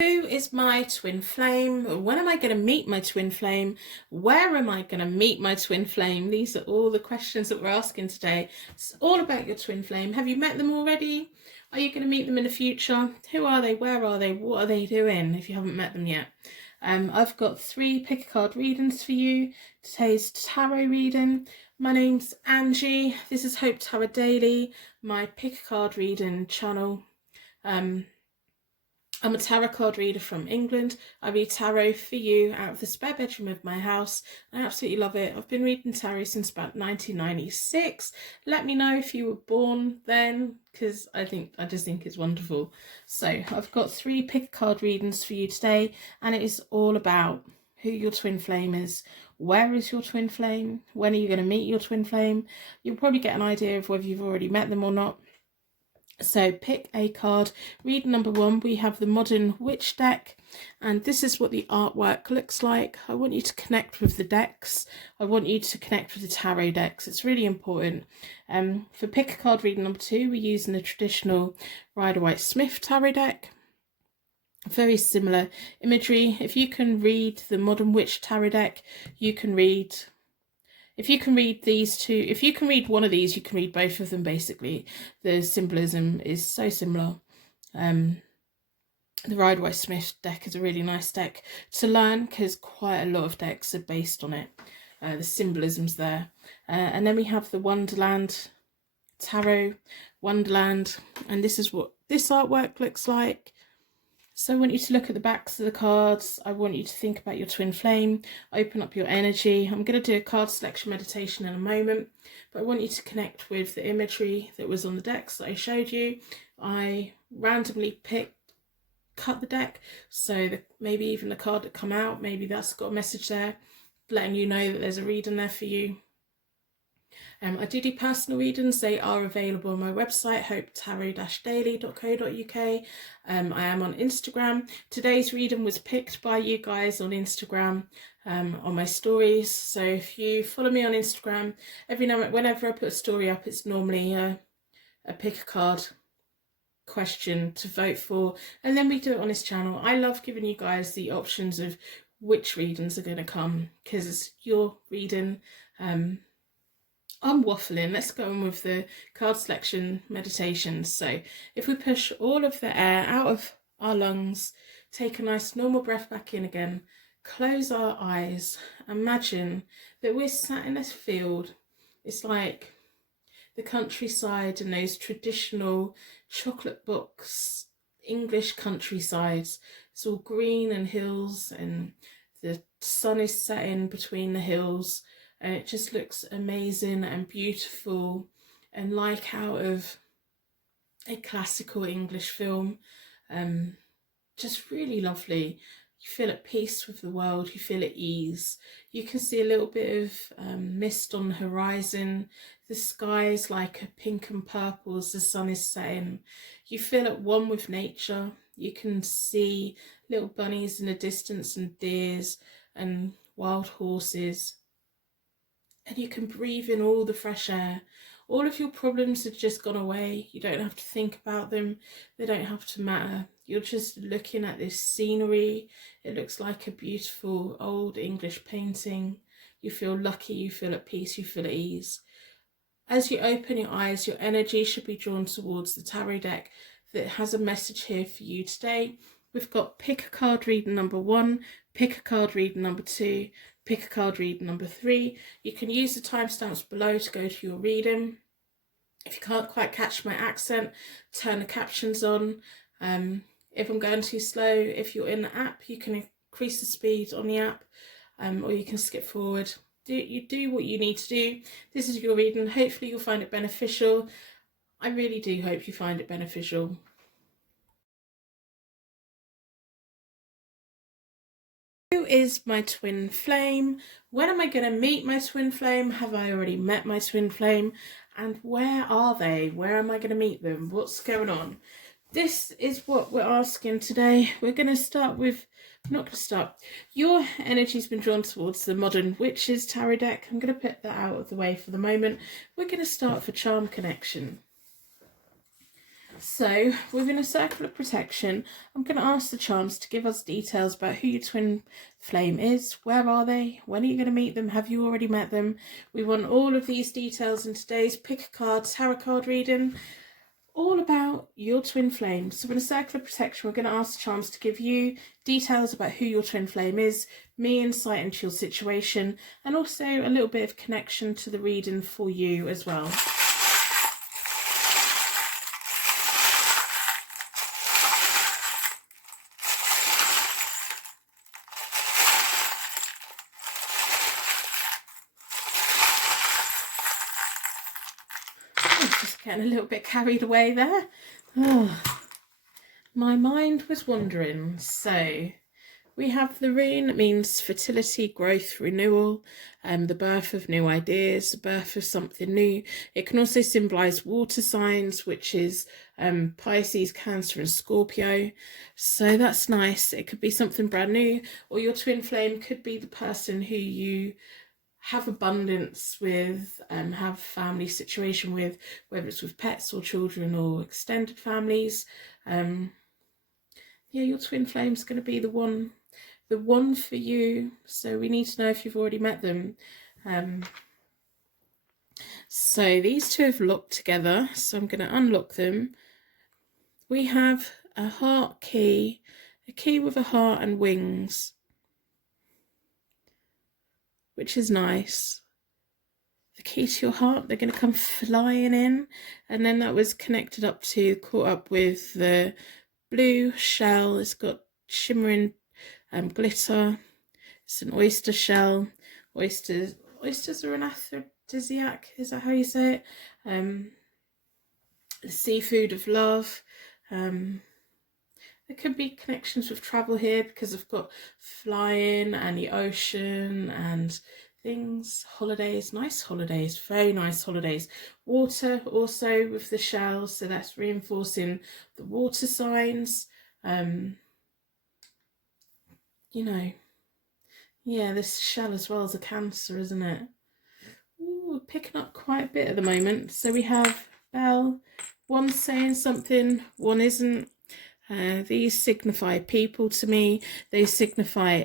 Who is my twin flame? When am I going to meet my twin flame? Where am I going to meet my twin flame? These are all the questions that we're asking today. It's all about your twin flame. Have you met them already? Are you going to meet them in the future? Who are they? Where are they? What are they doing if you haven't met them yet? I've got 3 pick a card readings for you. Today's tarot reading. My name's Angie. This is Hope Tarot Daily, my pick a card reading channel. I'm a tarot card reader from England. I read tarot for you out of the spare bedroom of my house. I absolutely love it. I've been reading tarot since about 1996. Let me know if you were born then, because I just think it's wonderful. So I've got 3 pick card readings for you today, and it is all about who your twin flame is. Where is your twin flame? When are you going to meet your twin flame? You'll probably get an idea of whether you've already met them or not. So pick a card. Reading number 1, we have the Modern Witch deck, and this is what the artwork looks like. I want you to connect with the decks. I want you to connect with the tarot decks. It's really important. For pick a card reading number 2, we're using the traditional Rider-Waite-Smith tarot deck. Very similar imagery. If you can read the Modern Witch tarot deck, you can read... If you can read these two, if you can read one of these, you can read both of them basically. The symbolism is so similar. The Rider-Waite-Smith deck is a really nice deck to learn because quite a lot of decks are based on it. The symbolism's there. And then we have the Wonderland Tarot, Wonderland, and this is what this artwork looks like. So I want you to look at the backs of the cards. I want you to think about your twin flame, open up your energy. I'm going to do a card selection meditation in a moment, but I want you to connect with the imagery that was on the decks that I showed you. I randomly cut the deck, so maybe even the card that come out, maybe that's got a message there, letting you know that there's a reading there for you. I do personal readings. They are available on my website, hopetarot-daily.co.uk. I am on Instagram. Today's reading was picked by you guys on Instagram, on my stories. So if you follow me on Instagram, whenever I put a story up, it's normally a pick a card question to vote for, and then we do it on this channel. I love giving you guys the options of which readings are going to come, because it's your reading. I'm waffling. Let's go on with the card selection meditation. So if we push all of the air out of our lungs, take a nice normal breath back in again, close our eyes, imagine that we're sat in this field. It's like the countryside and those traditional chocolate box English countrysides. It's all green and hills, and the sun is setting between the hills. And it just looks amazing and beautiful and like out of a classical English film. Just really lovely. You feel at peace with the world, you feel at ease. You can see a little bit of mist on the horizon. The sky is like a pink and purple as the sun is setting. You feel at one with nature. You can see little bunnies in the distance and deers and wild horses. And you can breathe in all the fresh air. All of your problems have just gone away. You don't have to think about them. They don't have to matter. You're just looking at this scenery. It looks like a beautiful old English painting. You feel lucky, you feel at peace, you feel at ease. As you open your eyes, your energy should be drawn towards the tarot deck that has a message here for you today. We've got pick a card reading number 1, pick a card reading number 2, pick a card reading number 3. You can use the timestamps below to go to your reading. If you can't quite catch my accent, turn the captions on. If I'm going too slow, if you're in the app, you can increase the speed on the app, or you can skip forward. You do what you need to do. This is your reading. Hopefully you'll find it beneficial. I really do hope you find it beneficial. Who is my twin flame? When am I going to meet my twin flame? Have I already met my twin flame? And where are they? Where am I going to meet them? What's going on? This is what we're asking today. We're going to start with, your energy's been drawn towards the Modern Witches tarot deck. I'm going to put that out of the way for the moment. We're going to start for Charm Connection. So within a circle of protection, I'm going to ask the charms to give us details about who your twin flame is. Where are they? When are you going to meet them? Have you already met them? We want all of these details in today's pick a card tarot card reading, all about your twin flame. So in a circle of protection, we're going to ask the charms to give you details about who your twin flame is, me insight into your situation, and also a little bit of connection to the reading for you as well. Just getting a little bit carried away there. Oh, my mind was wandering. So we have the rune. It means fertility, growth, renewal, the birth of new ideas, the birth of something new. It can also symbolise water signs, which is Pisces, Cancer and Scorpio. So that's nice. It could be something brand new, or your twin flame could be the person who you have abundance with, have family situation with, whether it's with pets or children or extended families. Yeah, your twin flame's going to be the one for you. So we need to know if you've already met them. So these two have locked together, so I'm going to unlock them. We have a heart key, a key with a heart and wings, which is nice. The key to your heart, they're going to come flying in. And then that was connected up to, caught up with the blue shell. It's got shimmering glitter. It's an oyster shell. Oysters are an aphrodisiac, is that how you say it? The seafood of love. There could be connections with travel here because I've got flying and the ocean and things, holidays, nice holidays, very nice holidays. Water also with the shells, so that's reinforcing the water signs. You know, yeah, this shell as well as a Cancer, isn't it? Ooh, we're picking up quite a bit at the moment. So we have bell, one saying something, one isn't. These signify people to me. They signify,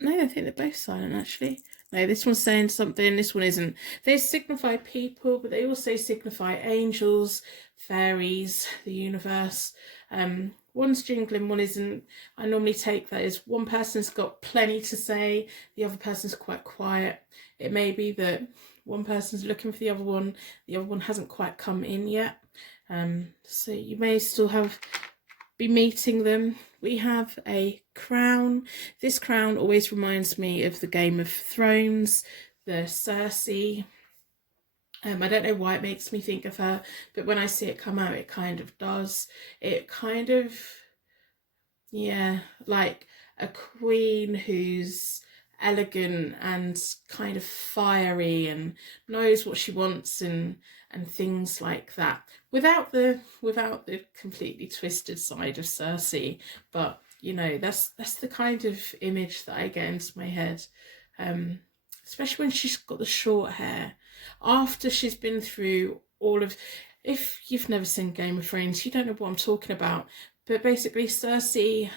no, I think they're both silent actually. No, this one's saying something, this one isn't. They signify people, but they also signify angels, fairies, the universe. One's jingling, one isn't. I normally take that as one person's got plenty to say, the other person's quite quiet. It may be that one person's looking for the other one hasn't quite come in yet. So you may still be meeting them. We have a crown. This crown always reminds me of the Game of Thrones, the Cersei. I don't know why it makes me think of her, but when I see it come out, it kind of does. It kind of, yeah, like a queen who's elegant and kind of fiery and knows what she wants and things like that, without the completely twisted side of Cersei. But you know, that's the kind of image that I get into my head, especially when she's got the short hair after she's been through all of, if you've never seen Game of Thrones, you don't know what I'm talking about, but basically Cersei,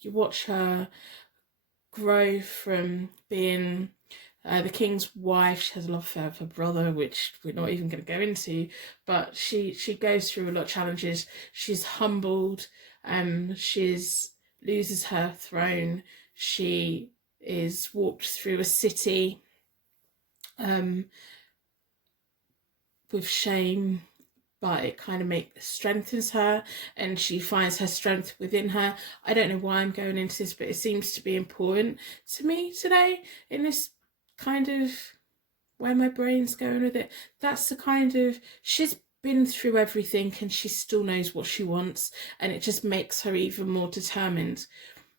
you watch her grow from being the king's wife. She has a love affair with her brother, which we're not even going to go into, but she goes through a lot of challenges. She's humbled, she's loses her throne, she is walked through a city with shame, but it kind of strengthens her, and she finds her strength within her. I don't know why I'm going into this, but it seems to be important to me today in this kind of where my brain's going with it. That's the kind of, she's been through everything and she still knows what she wants, and it just makes her even more determined.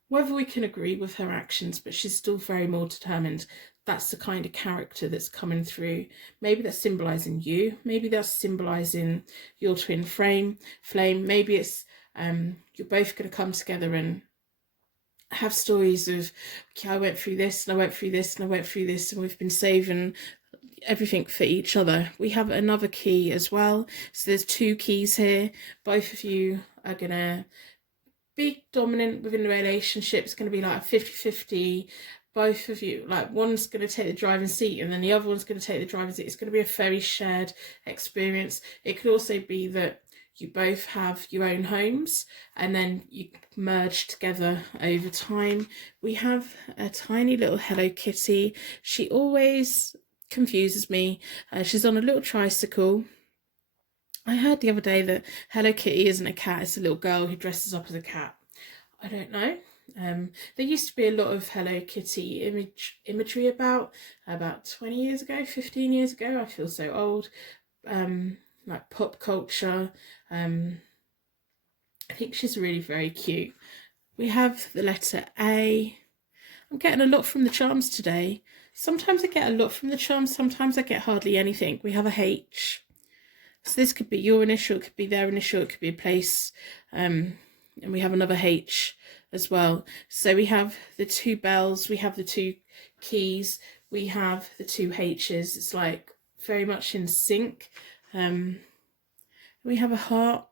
Whether we can agree with her actions, but she's still very more determined. That's the kind of character that's coming through. Maybe that's symbolising you. Maybe that's symbolising your twin flame. Maybe it's you're both going to come together and have stories of, okay, I went through this and I went through this and I went through this, and we've been saving, everything for each other. We have another key as well. So there's 2 keys here. Both of you are going to be dominant within the relationship. It's going to be like a 50-50. Both of you, like, one's going to take the driving seat and then the other one's going to take the driving seat. It's going to be a very shared experience. It could also be that you both have your own homes and then you merge together over time. We have a tiny little Hello Kitty. She always confuses me. She's on a little tricycle. I heard the other day that Hello Kitty isn't a cat, it's a little girl who dresses up as a cat. I don't know. There used to be a lot of Hello Kitty imagery about 20 years ago, 15 years ago. I feel so old. Like pop culture. I think she's really very cute. We have the letter A. I'm getting a lot from the charms today. Sometimes I get a lot from the charms, sometimes I get hardly anything. We have a H. So this could be your initial, it could be their initial, it could be a place. And we have another H as well. So we have the 2 bells, we have the 2 keys, we have the 2 H's. It's like very much in sync. We have a heart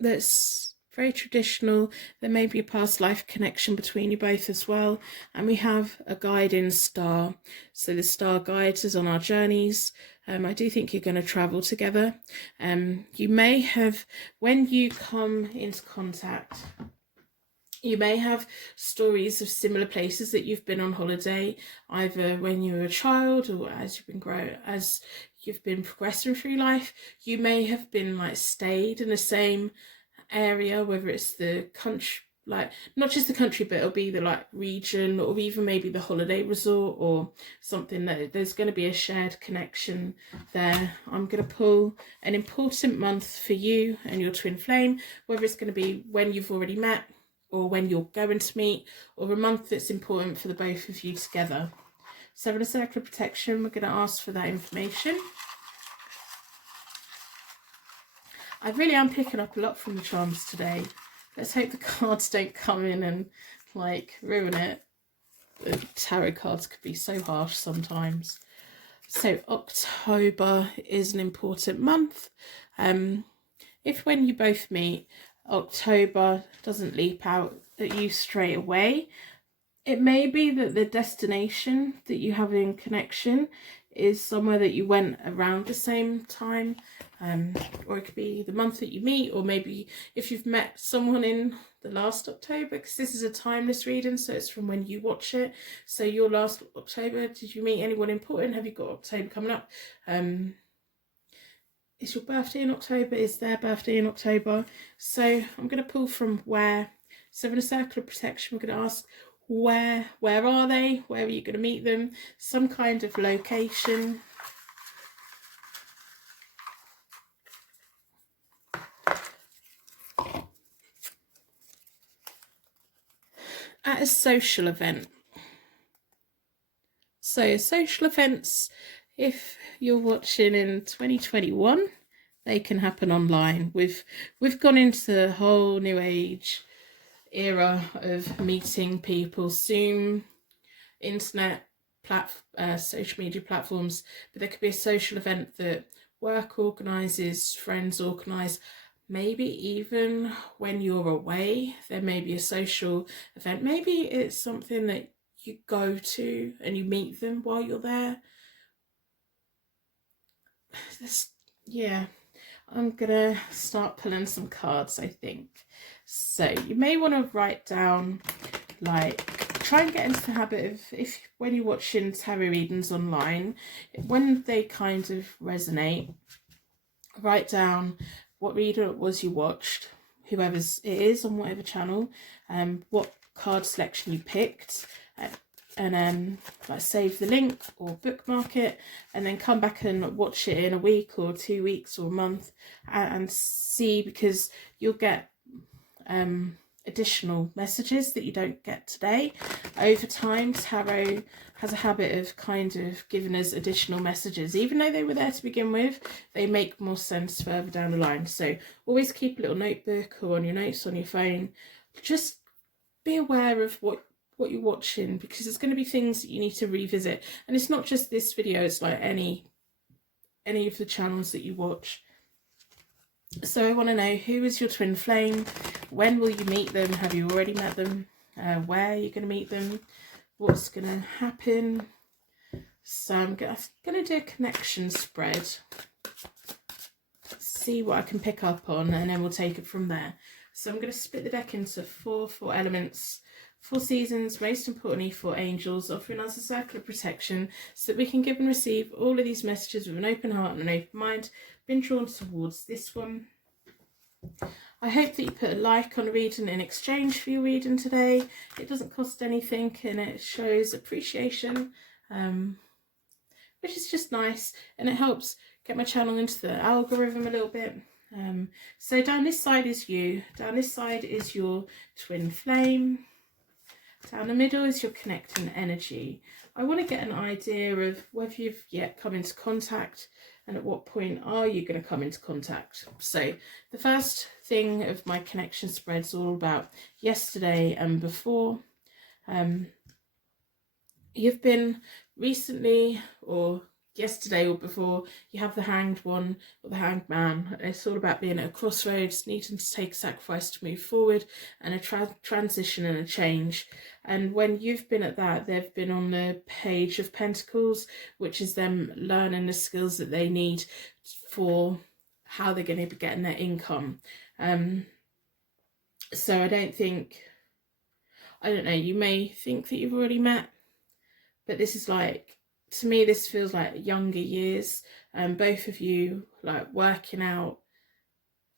that's very traditional. There may be a past life connection between you both as well. And we have a guiding star. So the star guides us on our journeys. I do think you're going to travel together. You may have, when you come into contact, you may have stories of similar places that you've been on holiday, either when you were a child or as you've been progressing through life. You may have been like stayed in the same area, whether it's the country, like not just the country, but it'll be the like region, or even maybe the holiday resort or something. That there's going to be a shared connection there. I'm going to pull an important month for you and your twin flame, whether it's going to be when you've already met or when you're going to meet, or a month that's important for the both of you together. 7 of Circle of Protection, we're going to ask for that information. I really am picking up a lot from the charms today. Let's hope the cards don't come in and like ruin it. The tarot cards could be so harsh sometimes. So October is an important month. If when you both meet, October doesn't leap out at you straight away, it may be that the destination that you have in connection is somewhere that you went around the same time, or it could be the month that you meet, or maybe if you've met someone in the last October, because this is a timeless reading, so it's from when you watch it. So your last October, did you meet anyone important? Have you got October coming up? Is your birthday in October? Is their birthday in October? So I'm going to pull from where. 7 of Circle of Protection, we're going to ask where are they? Where are you going to meet them? Some kind of location. At a social event. So social events, if you're watching in 2021, they can happen online. We've gone into the whole new age era of meeting people, Zoom, internet, social media platforms, but there could be a social event that work organises, friends organise. Maybe even when you're away, there may be a social event. Maybe it's something that you go to and you meet them while you're there. Yeah, I'm gonna start pulling some cards, I think. So you may want to write down, like, try and get into the habit of, if when you're watching tarot readings online, when they kind of resonate, write down what reader it was you watched, whoever's it is on whatever channel, what card selection you picked, and like save the link or bookmark it, and then come back and watch it in a week or 2 weeks or a month, and see, because you'll get additional messages that you don't get today. Over time, tarot has a habit of kind of giving us additional messages. Even though they were there to begin with, they make more sense further down the line. So always keep a little notebook or on your notes on your phone. Just be aware of what what you're watching, because there's going to be things that you need to revisit. And it's not just this video, it's like any of the channels that you watch. So I want to know, who is your twin flame? When will you meet them? Have you already met them? Where are you going to meet them? What's going to happen? So I'm going to do a connection spread, see what I can pick up on, and then we'll take it from there. So I'm going to split the deck into four elements, 4 seasons, most importantly 4 angels, offering us a circle of protection so that we can give and receive all of these messages with an open heart and an open mind. Been drawn towards this one. I hope that you put a like on a reading in exchange for your reading today. It doesn't cost anything and it shows appreciation, which is just nice, and it helps get my channel into the algorithm a little bit. So down this side is you, down this side is your twin flame, down the middle is your connecting energy. I want to get an idea of whether you've yet come into contact and at what point are you going to come into contact. So the first thing of my connection spread is all about yesterday and before. You've been recently, or yesterday or before, you have the hanged one or the hanged man. It's all about being at a crossroads, needing to take sacrifice to move forward, and a transition and a change. And when you've been at that, they've been on the Page of Pentacles, which is them learning the skills that they need for how they're going to be getting their income. So I don't know, you may think that you've already met, but this is like, to me, this feels like younger years. Both of you like working out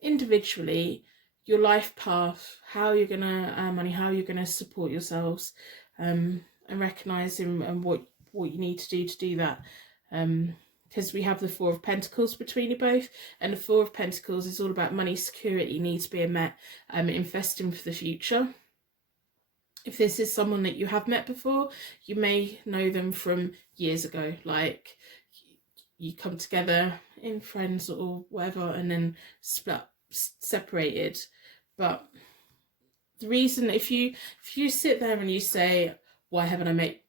individually your life path, how you're gonna earn money, how you're gonna support yourselves, and recognizing what you need to do that. Because we have the 4 of Pentacles between you both, and the 4 of Pentacles is all about money, security, needs being met, investing for the future. If this is someone that you have met before, you may know them from years ago, like you come together in friends or whatever and then separated. But the reason, if you sit there and you say, why haven't I met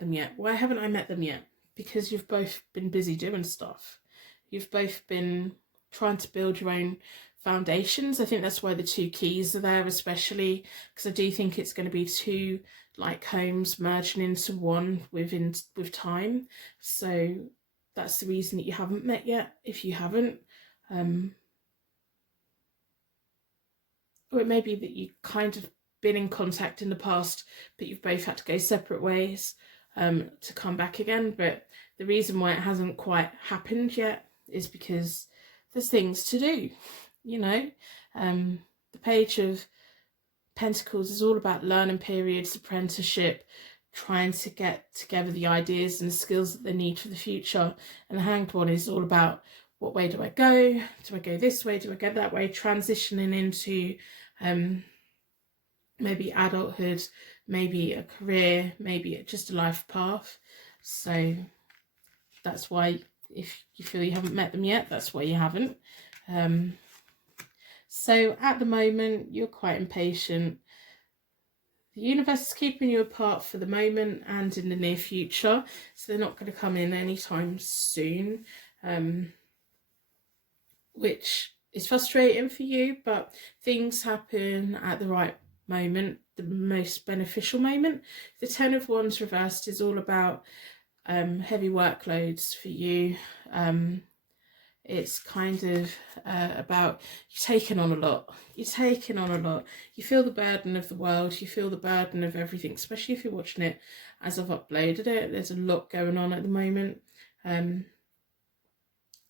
them yet? Why haven't I met them yet? Because you've both been busy doing stuff. You've both been trying to build your own foundations. I think that's why the 2 keys are there, especially because I do think it's going to be 2 like homes merging into one with time. So that's the reason that you haven't met yet, if you haven't. Or it may be that you kind of been in contact in the past, but you've both had to go separate ways to come back again. But the reason why it hasn't quite happened yet is because there's things to do. You know, the Page of Pentacles is all about learning periods, apprenticeship, trying to get together the ideas and the skills that they need for the future. And the Hanged one is all about, what way do I go? Do I go this way? Do I go that way? Transitioning into maybe adulthood, maybe a career, maybe just a life path. So that's why, if you feel you haven't met them yet, that's why you haven't. So at the moment, you're quite impatient. The universe is keeping you apart for the moment and in the near future. So they're not going to come in anytime soon, which is frustrating for you, but things happen at the right moment, the most beneficial moment. The 10 of Wands reversed is all about heavy workloads for you. It's kind of about you taking on a lot. You're taking on a lot. You feel the burden of the world. You feel the burden of everything, especially if you're watching it as I've uploaded it. There's a lot going on at the moment.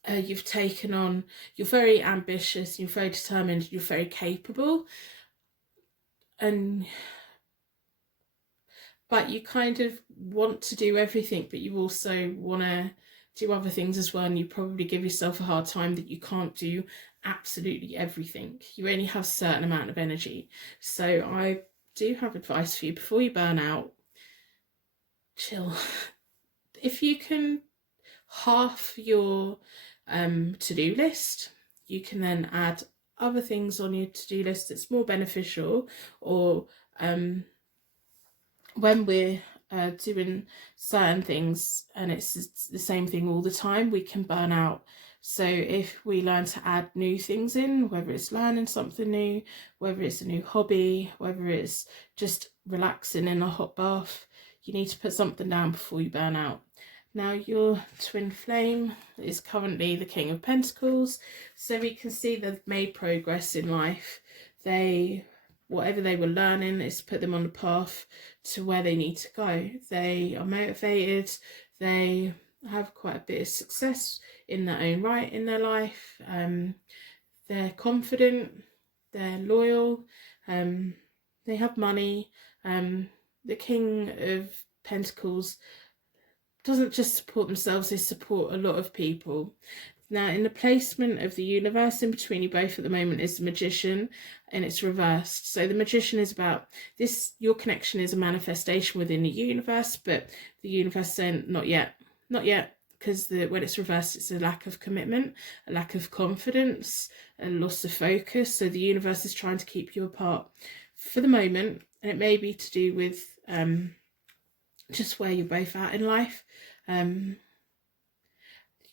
You've taken on, you're very ambitious, you're very determined, you're very capable. But you kind of want to do everything, but you also want to do other things as well, and you probably give yourself a hard time that you can't do absolutely everything. You only have a certain amount of energy. So I do have advice for you: before you burn out, chill. If you can half your to-do list, you can then add other things on your to-do list that's more beneficial, or when we're doing certain things and it's the same thing all the time, we can burn out. So if we learn to add new things in, whether it's learning something new, whether it's a new hobby, whether it's just relaxing in a hot bath, you need to put something down before you burn out. Now your twin flame is currently the King of Pentacles, so we can see they've made progress in life. Whatever they were learning is put them on the path to where they need to go. They are motivated, they have quite a bit of success in their own right in their life, they're confident, they're loyal, they have money. The King of Pentacles doesn't just support themselves, they support a lot of people. Now, in the placement of the universe in between you both at the moment is the Magician, and it's reversed. So the Magician is about this, your connection is a manifestation within the universe, but the universe is saying, not yet, because when it's reversed, it's a lack of commitment, a lack of confidence, a loss of focus. So the universe is trying to keep you apart for the moment, and it may be to do with just where you're both at in life.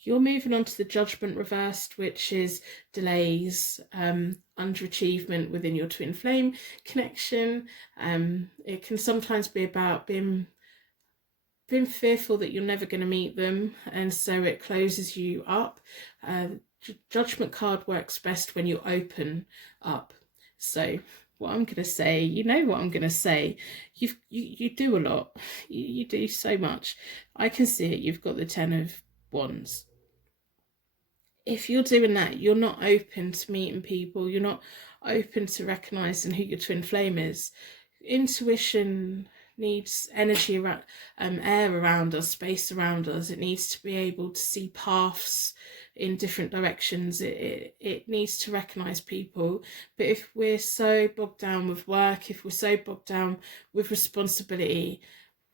You're moving on to the Judgment reversed, which is delays, underachievement within your twin flame connection. It can sometimes be about being fearful that you're never going to meet them, and so it closes you up. Judgment card works best when you open up. So what I'm going to say, you know what I'm going to say, you do a lot, you do so much. I can see it. You've got the 10 of Wands. If you're doing that, you're not open to meeting people, you're not open to recognizing who your twin flame is. Intuition needs energy around, air around us, space around us. It needs to be able to see paths in different directions. It needs to recognize people. But if we're so bogged down with work, if we're so bogged down with responsibility,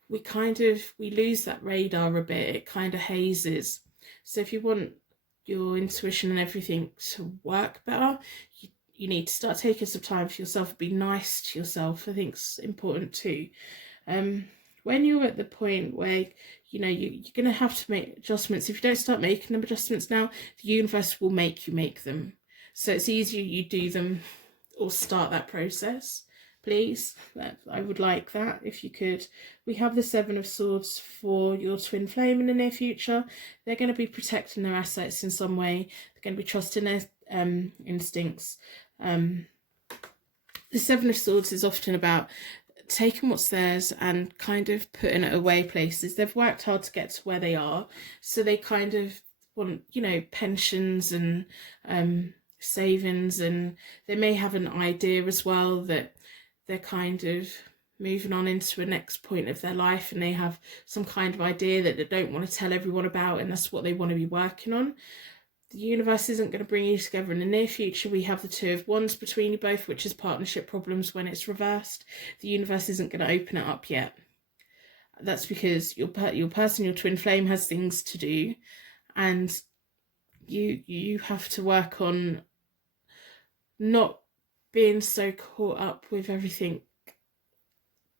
we lose that radar a bit. It kind of hazes. So if you want your intuition and everything to work better, you need to start taking some time for yourself. Be nice to yourself. I think it's important too. When you're at the point where you're going to have to make adjustments, if you don't start making them adjustments now, the universe will make you make them. So it's easier you do them or start that process, please. I would like that if you could. We have the 7 of Swords for your twin flame in the near future. They're going to be protecting their assets in some way. They're going to be trusting their instincts. The 7 of Swords is often about taking what's theirs and kind of putting it away places. They've worked hard to get to where they are, so they kind of want, pensions and savings, and they may have an idea as well that they're kind of moving on into a next point of their life, and they have some kind of idea that they don't want to tell everyone about, and that's what they want to be working on. The universe isn't going to bring you together in the near future. We have the 2 of Wands between you both, which is partnership problems when it's reversed. The universe isn't going to open it up yet. That's because your person, your twin flame, has things to do, and you have to work on not being so caught up with everything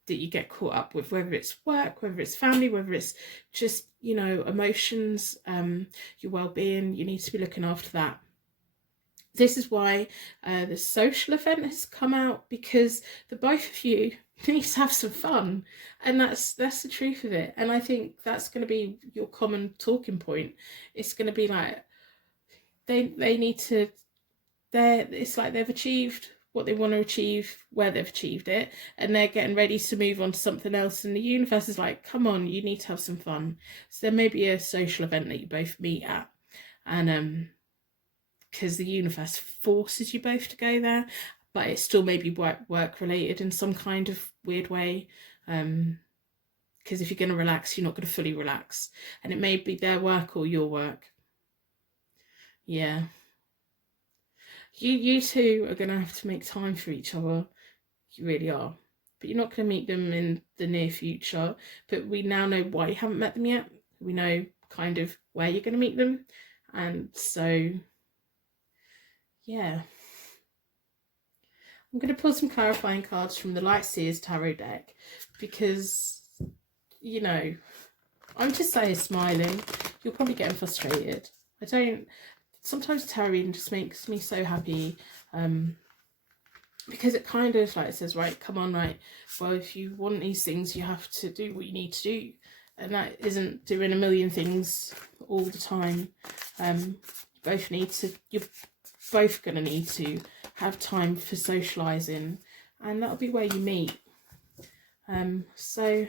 that you get caught up with, whether it's work, whether it's family, whether it's just, emotions, your well-being. You need to be looking after that. This is why the social event has come out, because the both of you need to have some fun, and that's the truth of it. And I think that's going to be your common talking point. It's going to be like they need to, it's like they've achieved what they want to achieve, where they've achieved it, and they're getting ready to move on to something else, and the universe is like, come on, you need to have some fun. So there may be a social event that you both meet at, and because the universe forces you both to go there, but it still may be work related in some kind of weird way, because if you're going to relax, you're not going to fully relax, and it may be their work or your work. Yeah. You two are going to have to make time for each other. You really are. But you're not going to meet them in the near future. But we now know why you haven't met them yet. We know kind of where you're going to meet them. And so, yeah. I'm going to pull some clarifying cards from the Light Seers Tarot deck because, you know, I'm just saying smiling. You're probably getting frustrated. Sometimes tarot reading just makes me so happy because it kind of like says, right, come on, right, well, if you want these things, you have to do what you need to do. And that isn't doing a million things all the time. You're both going to need to have time for socialising, and that'll be where you meet. So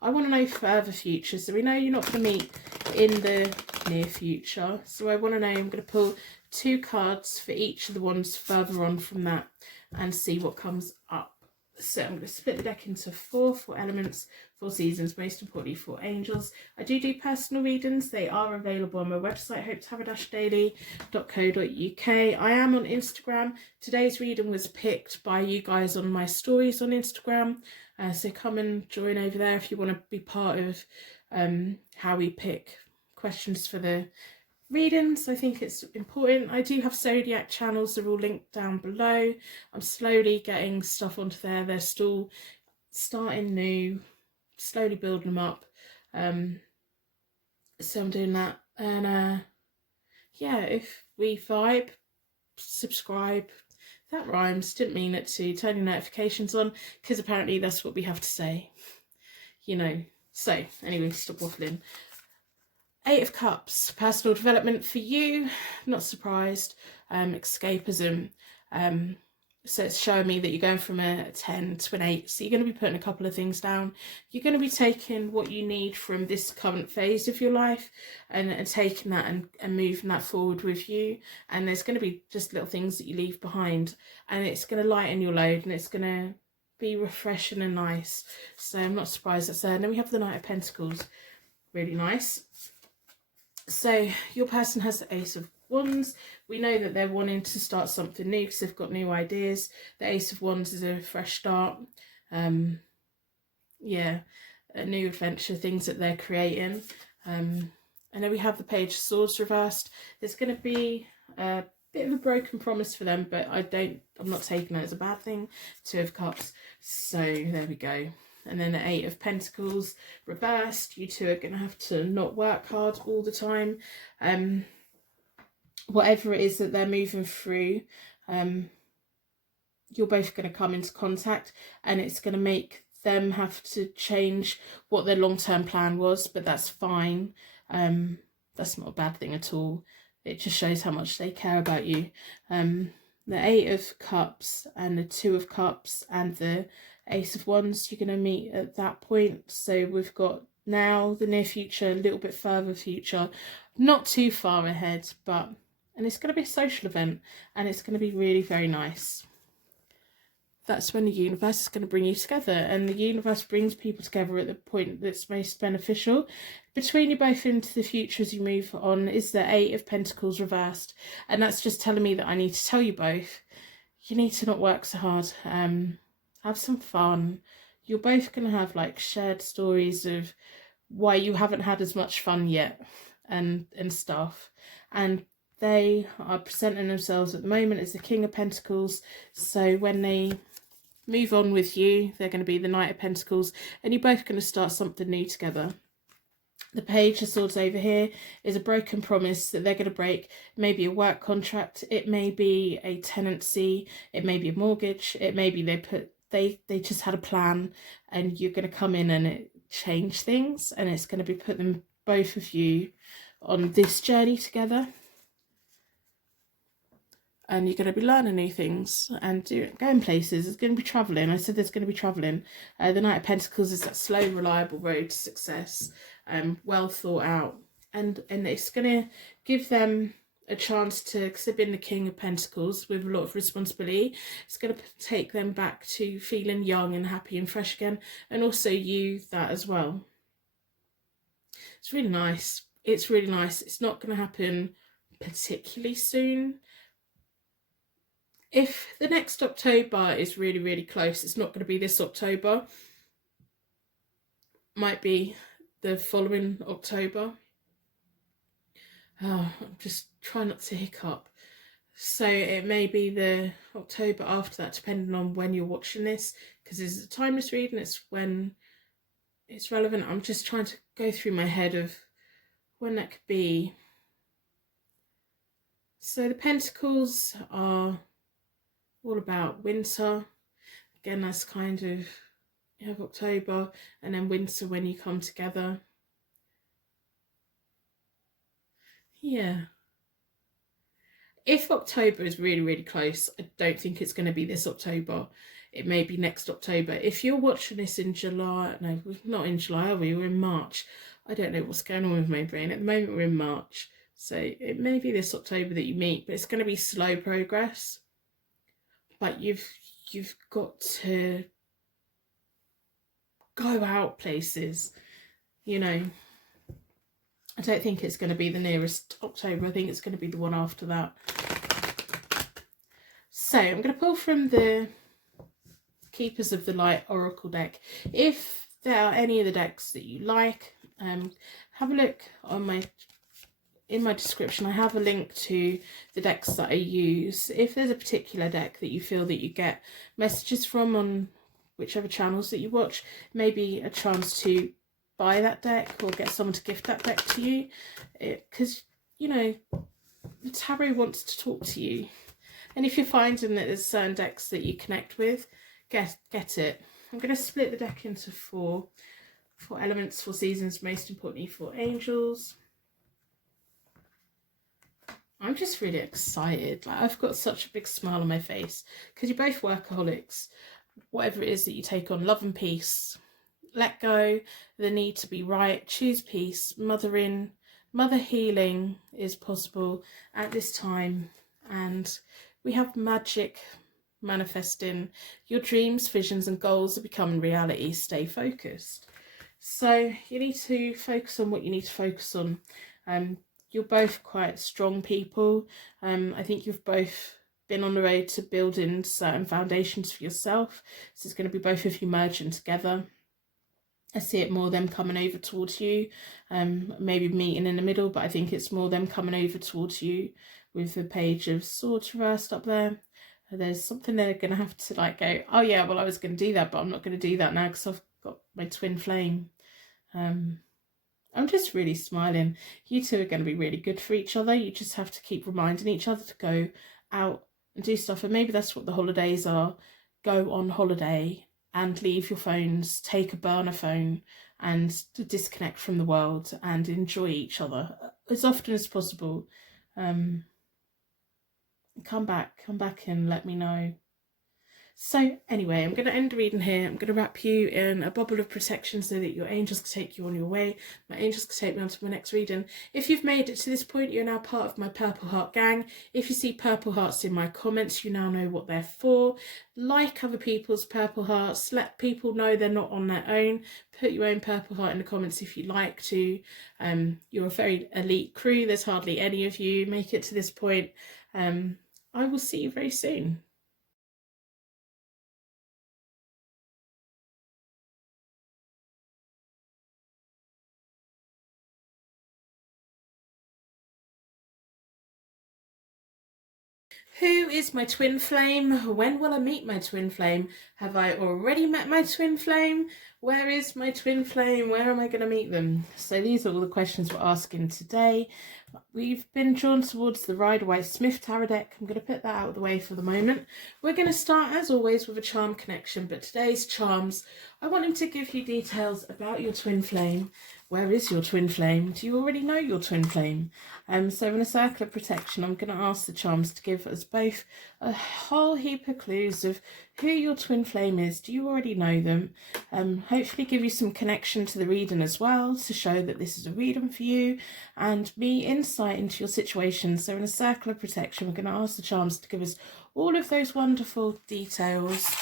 I want to know further future. So we know you're not going to meet in the near future. So I want to know, I'm going to pull 2 cards for each of the ones further on from that and see what comes up. So I'm going to split the deck into 4 elements, 4 seasons, most importantly 4 angels. I do personal readings. They are available on my website, hopetarot-daily.co.uk. I am on Instagram. Today's reading was picked by you guys on my stories on Instagram. So come and join over there if you want to be part of how we pick questions for the readings. I think it's important. I do have zodiac channels. They're all linked down below. I'm slowly getting stuff onto there. They're still starting new, slowly building them up. So I'm doing that. And yeah, if we vibe, subscribe. That rhymes. Didn't mean it to. Turn your notifications on, because apparently that's what we have to say, you know. So anyway, stop waffling. 8 of Cups, personal development for you. Not surprised. Escapism. So it's showing me that you're going from a 10 to an 8. So you're going to be putting a couple of things down. You're going to be taking what you need from this current phase of your life and taking that and moving that forward with you. And there's going to be just little things that you leave behind. And it's going to lighten your load and it's going to be refreshing and nice. So I'm not surprised that's there. And then we have the Knight of Pentacles. Really nice. So your person has the Ace of Wands. We know that they're wanting to start something new because they've got new ideas. The Ace of Wands is a fresh start. Yeah, a new adventure, things that they're creating. And then we have the Page of Swords reversed. There's going to be a bit of a broken promise for them, but I'm not taking that as a bad thing. 2 of Cups. So there we go. And then the 8 of Pentacles reversed. You two are going to have to not work hard all the time. Whatever it is that they're moving through, you're both going to come into contact, and it's going to make them have to change what their long-term plan was, but that's fine. That's not a bad thing at all. It just shows how much they care about you. The 8 of Cups and the 2 of Cups and the Ace of Wands, you're going to meet at that point. So we've got now the near future, a little bit further future, not too far ahead, and it's going to be a social event, and it's going to be really very nice. That's when the universe is going to bring you together, and the universe brings people together at the point that's most beneficial between you both into the future as you move on. Is the 8 of Pentacles reversed, and that's just telling me that I need to tell you both, you need to not work so hard. Have some fun. You're both going to have like shared stories of why you haven't had as much fun yet and stuff. And they are presenting themselves at the moment as the King of Pentacles. So when they move on with you, they're going to be the Knight of Pentacles, and you're both going to start something new together. The Page of Swords over here is a broken promise that they're going to break. It may be a work contract, it may be a tenancy, it may be a mortgage, it may be they just had a plan, and you're going to come in and change things, and it's going to be put them, both of you, on this journey together. And you're going to be learning new things and going places. There's going to be travelling. I said there's going to be travelling. The Knight of Pentacles is that slow, reliable road to success, well thought out. And it's going to give them a chance to, because they've been the King of Pentacles with a lot of responsibility. It's going to take them back to feeling young and happy and fresh again. And also you that as well. It's really nice. It's really nice. It's not going to happen particularly soon. If the next October is really, really close, it's not going to be this October. Might be the following October. Oh, I'm just trying not to hiccup. So it may be the October after that, depending on when you're watching this, because it's a timeless reading. It's when it's relevant. I'm just trying to go through my head of when that could be. So the Pentacles are all about winter. Again, that's kind of, you have October and then winter when you come together. Yeah. If October is really, really close, I don't think it's going to be this October. It may be next October. If you're watching this in July, no, we're not in July, are we? We're in March. I don't know what's going on with my brain. At the moment, we're in March. So it may be this October that you meet, but it's going to be slow progress. But you've got to go out places, you know. I don't think it's going to be the nearest October. I think it's going to be the one after that. So I'm going to pull from the Keepers of the Light Oracle deck. If there are any of the decks that you like, have a look on in my description. I have a link to the decks that I use. If there's a particular deck that you feel that you get messages from on whichever channels that you watch, maybe a chance to buy that deck or get someone to gift that deck to you, because you know the tarot wants to talk to you. And if you're finding that there's certain decks that you connect with, get it. I'm going to split the deck into four elements, 4 seasons, most importantly 4 angels. I'm just really excited. Like, I've got such a big smile on my face because you're both workaholics. Whatever it is that you take on, love and peace. Let go the need to be right. Choose peace. Mother healing is possible at this time. And we have magic manifesting. Your dreams, visions and goals are becoming reality. Stay focused. So you need to focus on what you need to focus on. You're both quite strong people. I think you've both been on the road to building certain foundations for yourself. So it's going to be both of you merging together. I see it more them coming over towards you, maybe meeting in the middle, but I think it's more them coming over towards you with the Page of Swords reversed up there. There's something they're going to have to like go, oh yeah, well I was going to do that, but I'm not going to do that now because I've got my twin flame. I'm just really smiling. You two are going to be really good for each other. You just have to keep reminding each other to go out and do stuff. And maybe that's what the holidays are. Go on holiday and leave your phones, take a burner phone and disconnect from the world and enjoy each other as often as possible. Come back and let me know. So anyway, I'm going to end the reading here. I'm going to wrap you in a bubble of protection so that your angels can take you on your way. My angels can take me on to my next reading. If you've made it to this point, you're now part of my Purple Heart gang. If you see purple hearts in my comments, you now know what they're for. Like other people's purple hearts. Let people know they're not on their own. Put your own purple heart in the comments if you like to. You're a very elite crew. There's hardly any of you make it to this point. I will see you very soon. Who is my twin flame? When will I meet my twin flame? Have I already met my twin flame? Where is my twin flame? Where am I going to meet them? So these are all the questions we're asking today. We've been drawn towards the Rider-Waite-Smith tarot deck. I'm going to put that out of the way for the moment. We're going to start, as always, with a charm connection. But today's charms, I want him to give you details about your twin flame. Where is your twin flame? Do you already know your twin flame? So in a circle of protection, I'm going to ask the charms to give us both a whole heap of clues of who your twin flame is. Do you already know them? Hopefully give you some connection to the reading as well to show that this is a reading for you and me insight into your situation. So in a circle of protection, we're going to ask the charms to give us all of those wonderful details.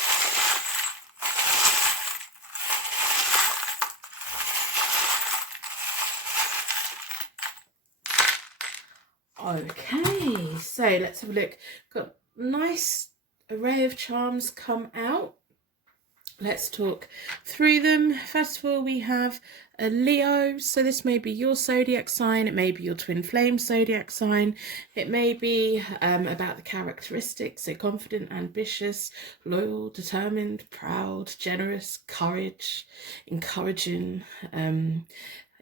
Okay, so let's have a look. Got a nice array of charms come out. Let's talk through them. First of all, we have a Leo. So this may be your zodiac sign. It may be your twin flame zodiac sign. It may be about the characteristics. So confident, ambitious, loyal, determined, proud, generous, courage, encouraging.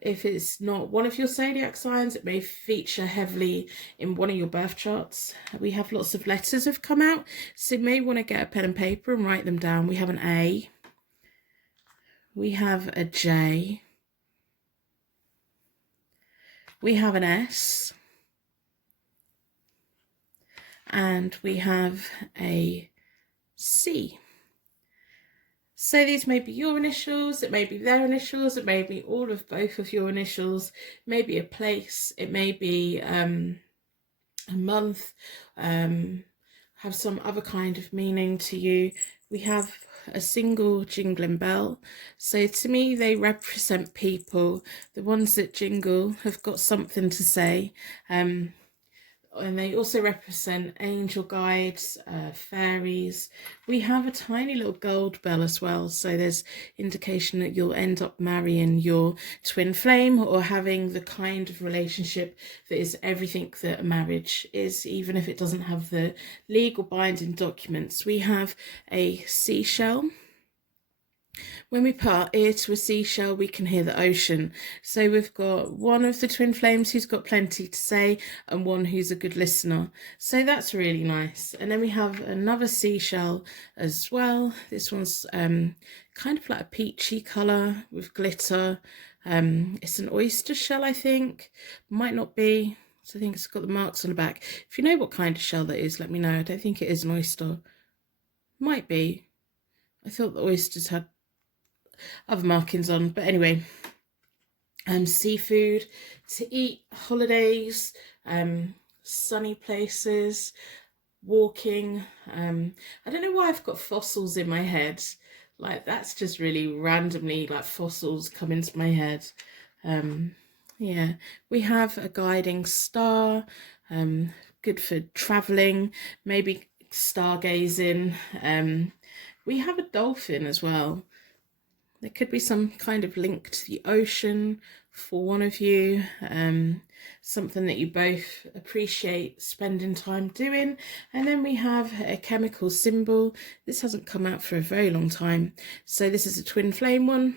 If it's not one of your zodiac signs, it may feature heavily in one of your birth charts. We have lots of letters have come out, so you may want to get a pen and paper and write them down. We have an A. We have a J. We have an S. And we have a C. So these may be your initials, it may be their initials, it may be all of both of your initials, it may be a place, it may be a month, have some other kind of meaning to you. We have a single jingling bell. So to me, they represent people. The ones that jingle have got something to say. And they also represent angel guides, fairies. We have a tiny little gold bell as well, so there's indication that you'll end up marrying your twin flame or having the kind of relationship that is everything that a marriage is, even if it doesn't have the legal binding documents. We have a seashell. When we put our ear to a seashell, we can hear the ocean. So we've got one of the twin flames who's got plenty to say and one who's a good listener. So that's really nice. And then we have another seashell as well. This one's kind of like a peachy colour with glitter. It's an oyster shell, I think. Might not be. So I think it's got the marks on the back. If you know what kind of shell that is, let me know. I don't think it is an oyster. Might be. I thought the oysters had other markings on, but anyway, seafood to eat, holidays, sunny places, walking. I don't know why I've got fossils in my head. Like, that's just really randomly, like, fossils come into my head. Yeah, we have a guiding star, good for traveling, maybe stargazing. We have a dolphin as well. There could be some kind of link to the ocean for one of you, something that you both appreciate spending time doing. And then we have a chemical symbol. This hasn't come out for a very long time. So this is a twin flame one.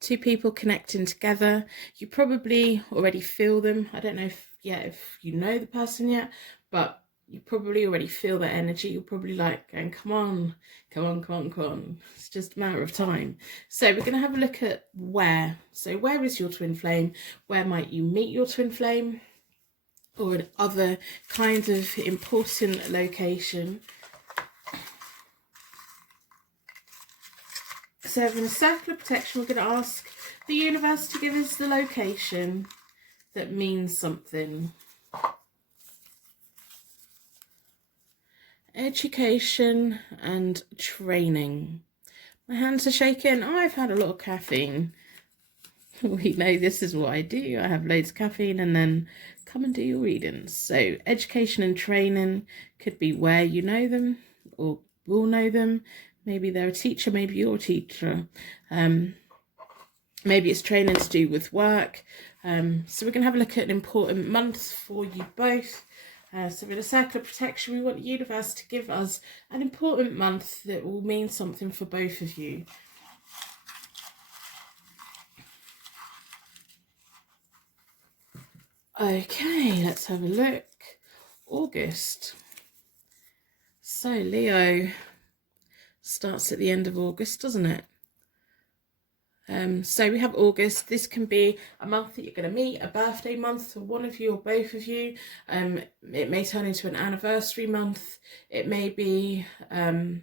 Two people connecting together. You probably already feel them. I don't know if you know the person yet, but you probably already feel that energy. You're probably like going, come on. It's just a matter of time. So we're going to have a look at where. So where is your twin flame? Where might you meet your twin flame? Or an other kind of important location. So in a circle of protection, we're going to ask the universe to give us the location that means something. Education and training. My hands are shaking. I've had a lot of caffeine. We know this is what I do. I have loads of caffeine and then come and do your readings. So education and training could be where you know them or will know them. Maybe they're a teacher, maybe you're a teacher. Maybe it's training to do with work. So we're going to have a look at an important month for you both. So in a circle of protection, we want the universe to give us an important month that will mean something for both of you. Okay, let's have a look. August. So Leo starts at the end of August, doesn't it? So we have August. This can be a month that you're going to meet, a birthday month for one of you or both of you. It may turn into an anniversary month. It may be a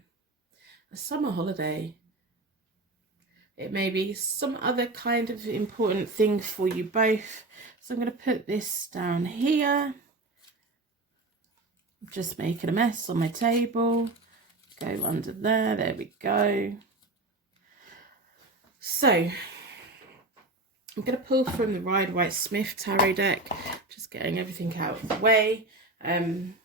summer holiday. It may be some other kind of important thing for you both. So I'm going to put this down here. I'm just making a mess on my table. Go under there. There we go. So, I'm going to pull from the Rider-Waite-Smith tarot deck, just getting everything out of the way. And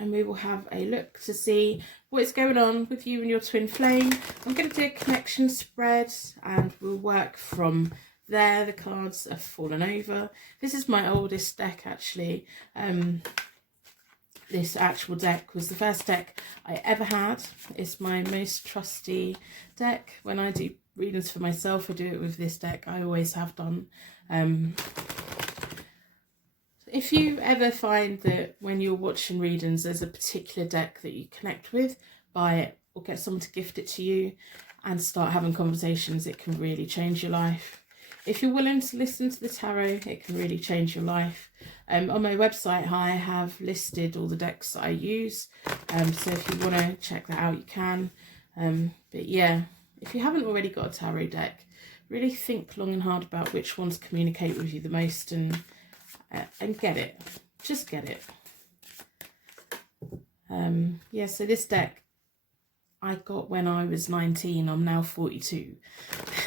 we will have a look to see what is going on with you and your twin flame. I'm going to do a connection spread and we'll work from there. The cards have fallen over. This is my oldest deck actually. This actual deck was the first deck I ever had. It's my most trusty deck. When I do readings for myself, I do it with this deck. I always have done. If you ever find that when you're watching readings there's a particular deck that you connect with, buy it or get someone to gift it to you and start having conversations. It can really change your life. If you're willing to listen to the tarot, it can really change your life. On my website, I have listed all the decks that I use. So if you want to check that out, you can. But yeah, if you haven't already got a tarot deck, really think long and hard about which ones communicate with you the most and get it. Just get it. Yeah, so this deck I got when I was 19. I'm now 42.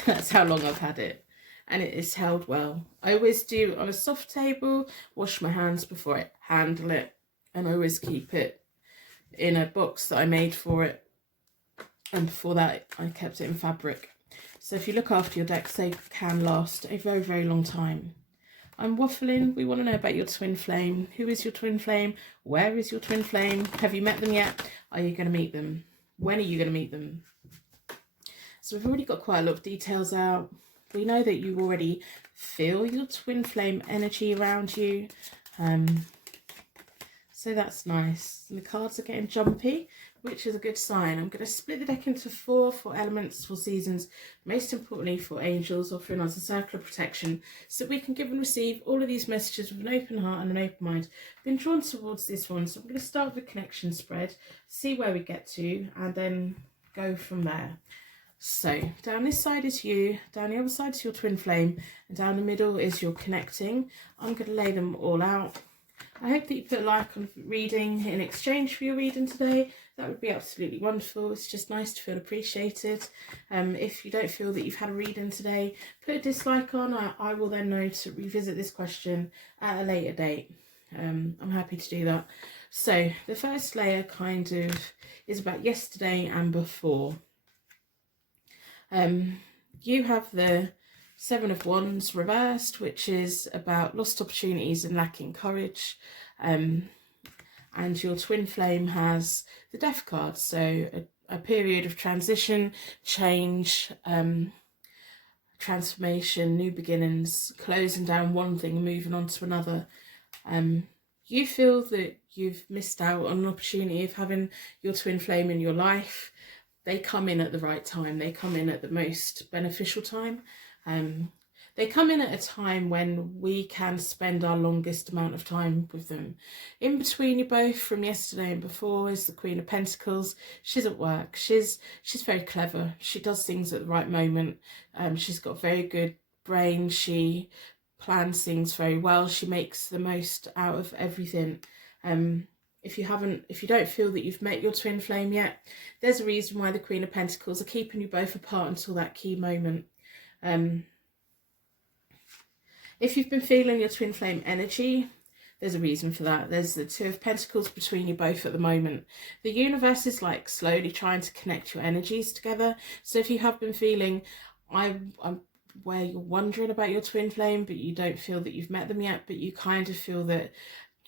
That's how long I've had it. And it is held well. I always do on a soft table, wash my hands before I handle it, and I always keep it in a box that I made for it, and before that I kept it in fabric. So if you look after your decks, they can last a very, very long time. I'm waffling. We want to know about your twin flame. Who is your twin flame? Where is your twin flame? Have you met them yet? Are you going to meet them? When are you going to meet them? So we've already got quite a lot of details out. We know that you already feel your twin flame energy around you. So that's nice. And the cards are getting jumpy, which is a good sign. I'm going to split the deck into four elements, 4 seasons, most importantly for angels, offering us a circle of protection so that we can give and receive all of these messages with an open heart and an open mind. I've been drawn towards this one, so I'm going to start with a connection spread, see where we get to, and then go from there. So down this side is you, down the other side is your twin flame, and down the middle is your connecting. I'm going to lay them all out. I hope that you put a like on reading in exchange for your reading today. That would be absolutely wonderful. It's just nice to feel appreciated. If you don't feel that you've had a reading today, put a dislike on. I will then know to revisit this question at a later date. I'm happy to do that. So the first layer kind of is about yesterday and before. You have the 7 of Wands reversed, which is about lost opportunities and lacking courage. And your twin flame has the Death card, so a period of transition, change, transformation, new beginnings, closing down one thing and moving on to another. You feel that you've missed out on an opportunity of having your twin flame in your life. They come in at the right time. They come in at the most beneficial time. They come in at a time when we can spend our longest amount of time with them. In between you both, from yesterday and before, is the Queen of Pentacles. She's at work. She's very clever. She does things at the right moment. She's got a very good brain. She plans things very well. She makes the most out of everything. If you don't feel that you've met your twin flame yet, there's a reason why the Queen of Pentacles are keeping you both apart until that key moment. If you've been feeling your twin flame energy, there's a reason for that. There's the 2 of Pentacles between you both at the moment. The universe is like slowly trying to connect your energies together. So if you have been feeling where you're wondering about your twin flame, but you don't feel that you've met them yet, but you kind of feel that,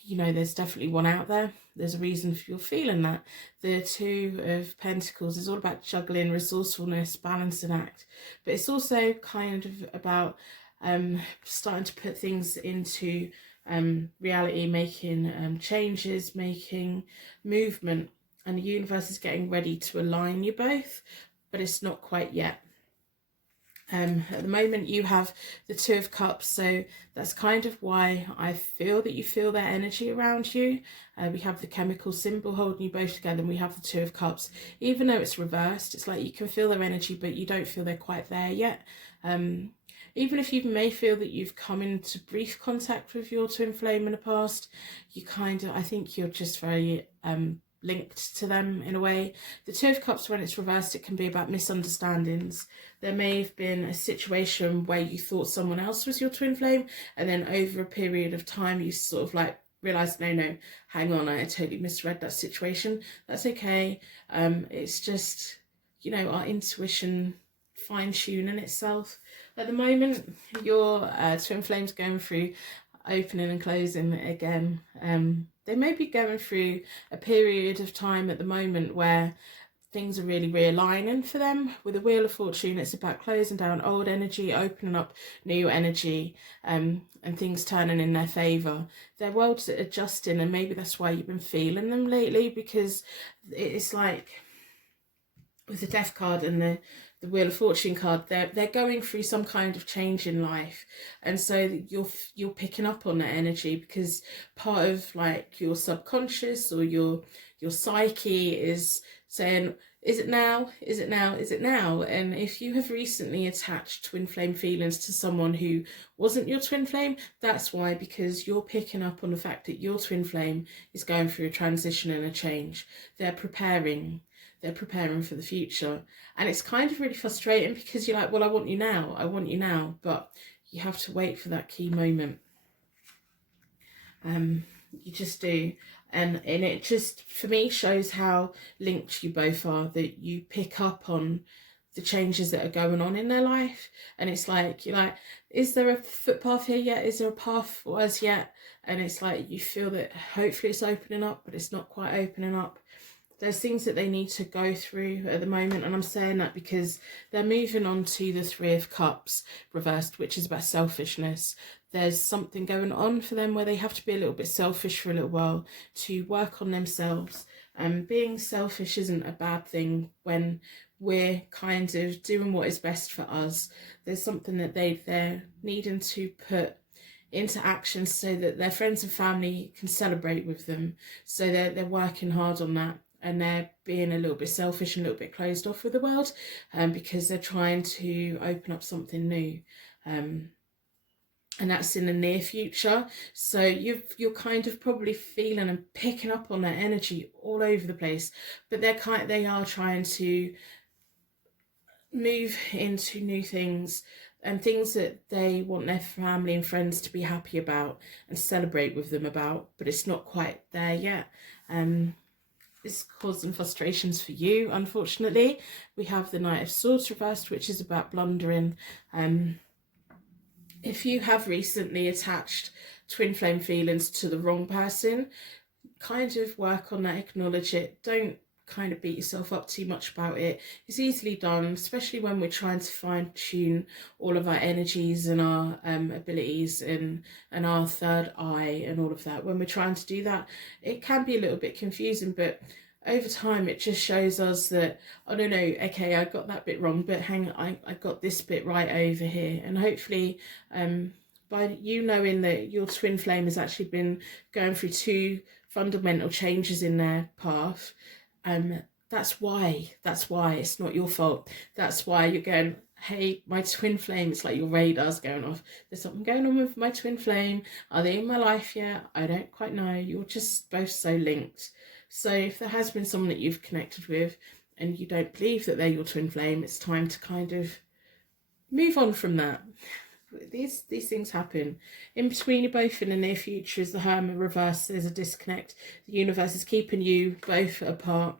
you know, there's definitely one out there. There's a reason for your feeling that. The 2 of Pentacles is all about juggling, resourcefulness, balancing act. But it's also kind of about starting to put things into reality, making changes, making movement. And the universe is getting ready to align you both, but it's not quite yet. At the moment you have the 2 of Cups, so that's kind of why I feel that you feel their energy around you. We have the chemical symbol holding you both together, and we have the 2 of Cups. Even though it's reversed, it's like you can feel their energy, but you don't feel they're quite there yet. Even if you may feel that you've come into brief contact with your twin flame in the past, I think you're just very linked to them in a way. The 2 of Cups, when it's reversed, it can be about misunderstandings. There may have been a situation where you thought someone else was your twin flame, and then over a period of time you sort of like realise, no, hang on, I totally misread that situation. That's okay. It's just, you know, our intuition fine-tuning itself. At the moment, your twin flames going through opening and closing again. They may be going through a period of time at the moment where things are really realigning for them. With the Wheel of Fortune, it's about closing down old energy, opening up new energy, and things turning in their favour. Their world's adjusting, and maybe that's why you've been feeling them lately, because it's like with the Death card and the Wheel of Fortune card, they're going through some kind of change in life, and so you're picking up on that energy, because part of like your subconscious or your psyche is saying, is it now? Is it now? Is it now? And if you have recently attached twin flame feelings to someone who wasn't your twin flame, that's why, because you're picking up on the fact that your twin flame is going through a transition and a change. They're preparing for the future, and it's kind of really frustrating, because you're like, well, I want you now, but you have to wait for that key moment. You just do. And it just, for me, shows how linked you both are, that you pick up on the changes that are going on in their life. And it's like, you're like, is there a footpath here yet? Is there a path for us yet? And it's like, you feel that hopefully it's opening up, but it's not quite opening up. There's things that they need to go through at the moment, and I'm saying that because they're moving on to the Three of Cups reversed, which is about selfishness. There's something going on for them where they have to be a little bit selfish for a little while to work on themselves. Being selfish isn't a bad thing when we're kind of doing what is best for us. There's something that they're needing to put into action so that their friends and family can celebrate with them. So they're working hard on that. And they're being a little bit selfish and a little bit closed off with the world, because they're trying to open up something new. And that's in the near future. So you're kind of probably feeling and picking up on that energy all over the place. But they are trying to move into new things, and things that they want their family and friends to be happy about and celebrate with them about. But it's not quite there yet. It's causing frustrations for you, unfortunately. We have the Knight of Swords reversed, which is about blundering. If you have recently attached twin flame feelings to the wrong person, kind of work on that, acknowledge it. Don't kind of beat yourself up too much about it. It's easily done, especially when we're trying to fine tune all of our energies and our abilities and our third eye and all of that. When we're trying to do that, it can be a little bit confusing, but over time it just shows us that, oh no, okay, I got that bit wrong, but hang on, I got this bit right over here. And hopefully by you knowing that your twin flame has actually been going through two fundamental changes in their path, that's why it's not your fault. That's why you're going, hey, my twin flame, it's like your radar's going off. There's something going on with my twin flame. Are they in my life yet? I don't quite know. You're just both so linked. So if there has been someone that you've connected with and you don't believe that they're your twin flame, it's time to kind of move on from that. These things happen. In between you both in the near future is the Hermit reverse. There's a disconnect. The universe is keeping you both apart.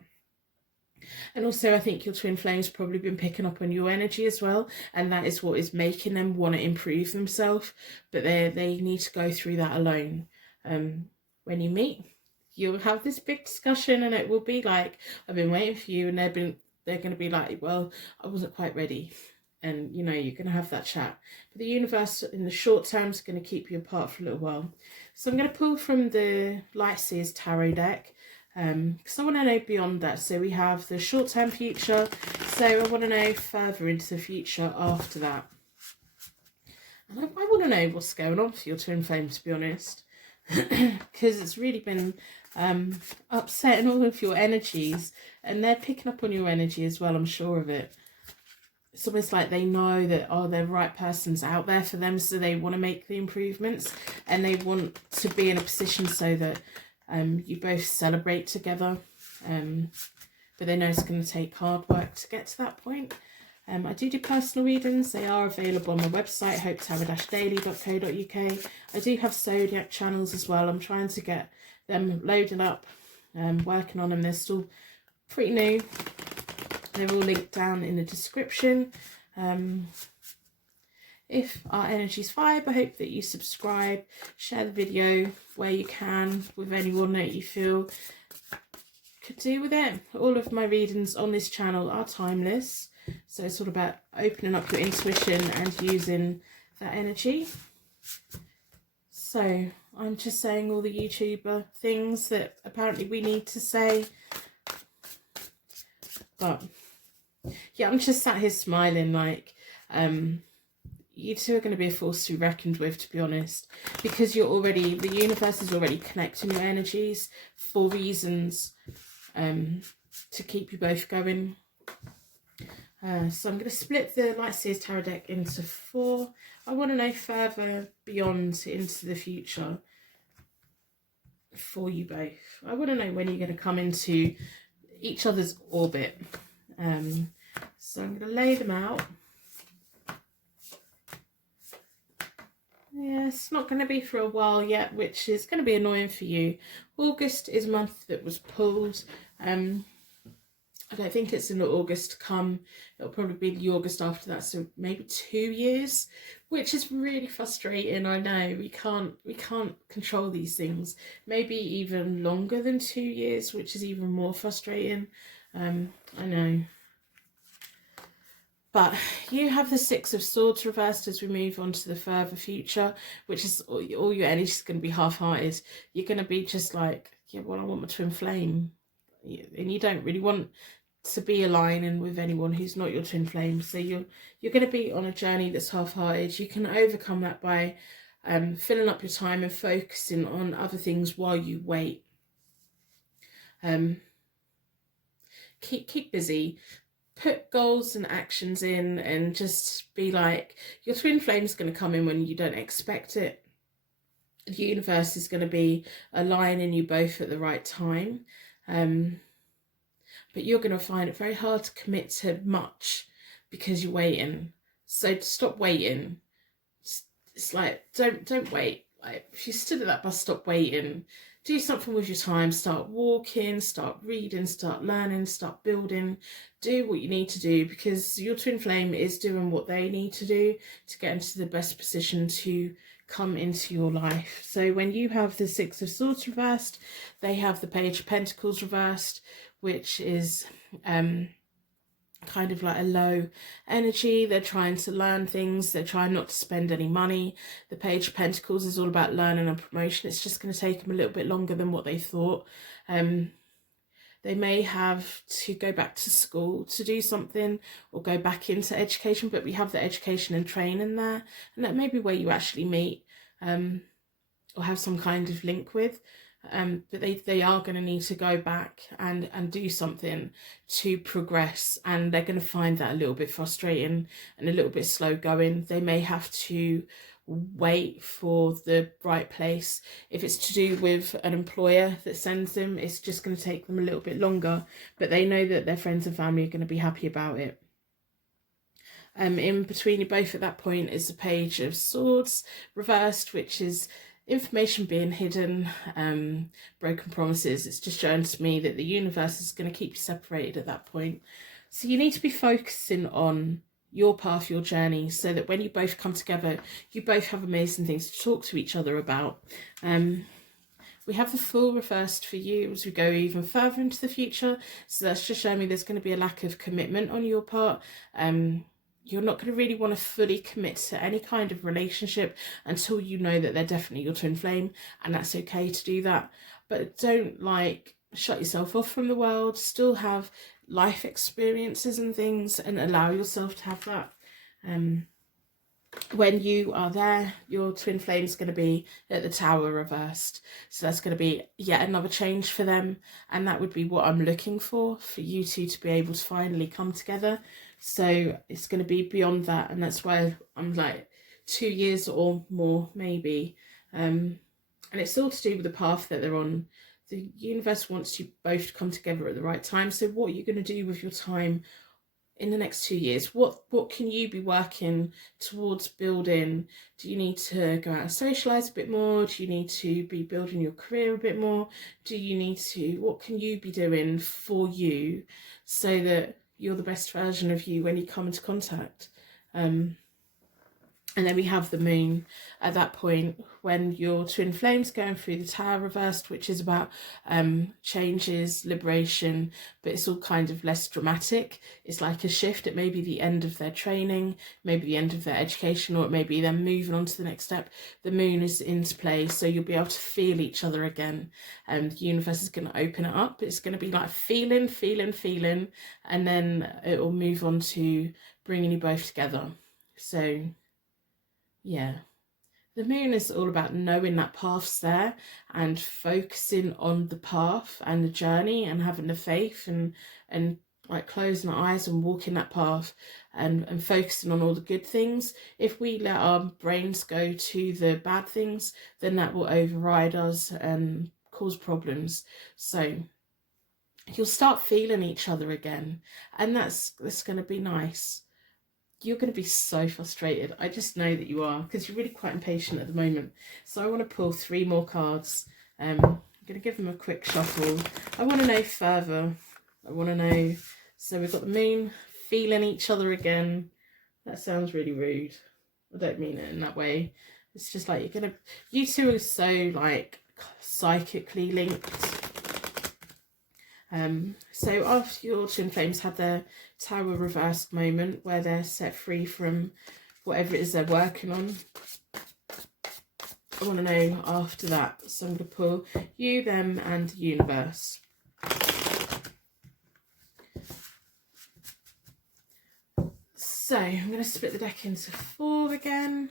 And also I think your twin flame's probably been picking up on your energy as well, and that is what is making them want to improve themselves. But they need to go through that alone. When you meet, you'll have this big discussion, and it will be like, I've been waiting for you, and they're going to be like, well, I wasn't quite ready. And you know, you're going to have that chat. But the universe in the short term is going to keep you apart for a little while. So I'm going to pull from the Light Seers Tarot deck, because I want to know beyond that. So we have the short term future, so I want to know further into the future after that. And I want to know what's going on for your twin flame, to be honest, because it's really been upsetting all of your energies, and they're picking up on your energy as well, I'm sure of it. It's almost like they know that, oh, the right person's out there for them, so they want to make the improvements, and they want to be in a position so that you both celebrate together. But they know it's going to take hard work to get to that point. I do personal readings. They are available on my website, hopetarot-daily.co.uk. I do have zodiac channels as well. I'm trying to get them loaded up, working on them. They're still pretty new. They're all linked down in the description. If our energy's vibe, I hope that you subscribe, share the video where you can with anyone that you feel could do with it. All of my readings on this channel are timeless, so it's all about opening up your intuition and using that energy. So I'm just saying all the YouTuber things that apparently we need to say, but yeah, I'm just sat here smiling like you two are going to be a force to be reckoned with, to be honest, because you're already, the universe is already connecting your energies for reasons to keep you both going. So I'm going to split the Light Seers Tarot deck into 4. I want to know further beyond into the future for you both. I want to know when you're going to come into each other's orbit. So I'm going to lay them out. Yeah, it's not going to be for a while yet, which is going to be annoying for you. August is a month that was pulled. I don't think it's in August to come. It'll probably be the August after that, so maybe 2 years, which is really frustrating. I know we can't control these things. Maybe even longer than 2 years, which is even more frustrating. I know. But you have the Six of Swords reversed as we move on to the further future, which is all your energy is going to be half-hearted. You're going to be just like, yeah, well, I want my twin flame. And you don't really want to be aligning with anyone who's not your twin flame. So you're going to be on a journey that's half-hearted. You can overcome that by filling up your time and focusing on other things while you wait. Keep busy. Put goals and actions in and just be like, your twin flame is going to come in when you don't expect it. The universe is going to be aligning you both at the right time. But you're going to find it very hard to commit to much because you're waiting. So stop waiting. It's like, don't wait. Like, if you stood at that bus, stop waiting. Do something with your time. Start walking, start reading, start learning, start building. Do what you need to do, because your twin flame is doing what they need to do to get into the best position to come into your life. So when you have the Six of Swords reversed, they have the Page of Pentacles reversed, which is kind of like a low energy. They're trying to learn things. They're trying not to spend any money. The Page of Pentacles is all about learning and promotion. It's just going to take them a little bit longer than what they thought. They may have to go back to school to do something or go back into education, but we have the education and training there, and that may be where you actually meet or have some kind of link with. But they are going to need to go back and do something to progress, and they're going to find that a little bit frustrating and a little bit slow going. They may have to wait for the right place. If it's to do with an employer that sends them, it's just going to take them a little bit longer, but they know that their friends and family are going to be happy about it. In between you both at that point is the Page of Swords reversed, which is information being hidden, broken promises. It's just showing to me that the universe is going to keep you separated at that point. So you need to be focusing on your path, your journey, so that when you both come together, you both have amazing things to talk to each other about. We have the Fool reversed for you as we go even further into the future. So that's just showing me there's going to be a lack of commitment on your part. You're not going to really want to fully commit to any kind of relationship until you know that they're definitely your twin flame, and that's okay to do that. But don't like shut yourself off from the world. Still have life experiences and things, and allow yourself to have that. When you are there, your twin flame is going to be at the Tower reversed. So that's going to be yet another change for them, and that would be what I'm looking for you two to be able to finally come together. So it's going to be beyond that, and that's why I'm like 2 years or more maybe. And it's all to do with the path that they're on. The universe wants you both to come together at the right time. So what you're going to do with your time in the next 2 years? What can you be working towards building? Do you need to go out and socialize a bit more? Do you need to be building your career a bit more? Do you need to, what can you be doing for you so that you're the best version of you when you come into contact? And then we have the moon at that point when your twin flames going through the tower reversed, which is about changes, liberation, but it's all kind of less dramatic. It's like a shift. It may be the end of their training, maybe the end of their education, or it may be them moving on to the next step. The moon is into play, so you'll be able to feel each other again. The universe is going to open it up. It's going to be like feeling, and then it will move on to bringing you both together. So yeah, the moon is all about knowing that path's there and focusing on the path and the journey and having the faith and like closing our eyes and walking that path and focusing on all the good things. If we let our brains go to the bad things, then that will override us and cause problems. So you'll start feeling each other again, and that's going to be nice. You're going to be so frustrated. I just know that you are, because you're really quite impatient at the moment. So I want to pull 3 more cards. I'm going to give them a quick shuffle. I want to know further. I want to know. So we've got the moon, feeling each other again. That sounds really rude. I don't mean it in that way. It's just like you two are so like psychically linked. So after your twin flames had their tower reversed moment where they're set free from whatever it is they're working on, I want to know after that. So I'm going to pull you, them and the universe. So I'm going to split the deck into 4 again.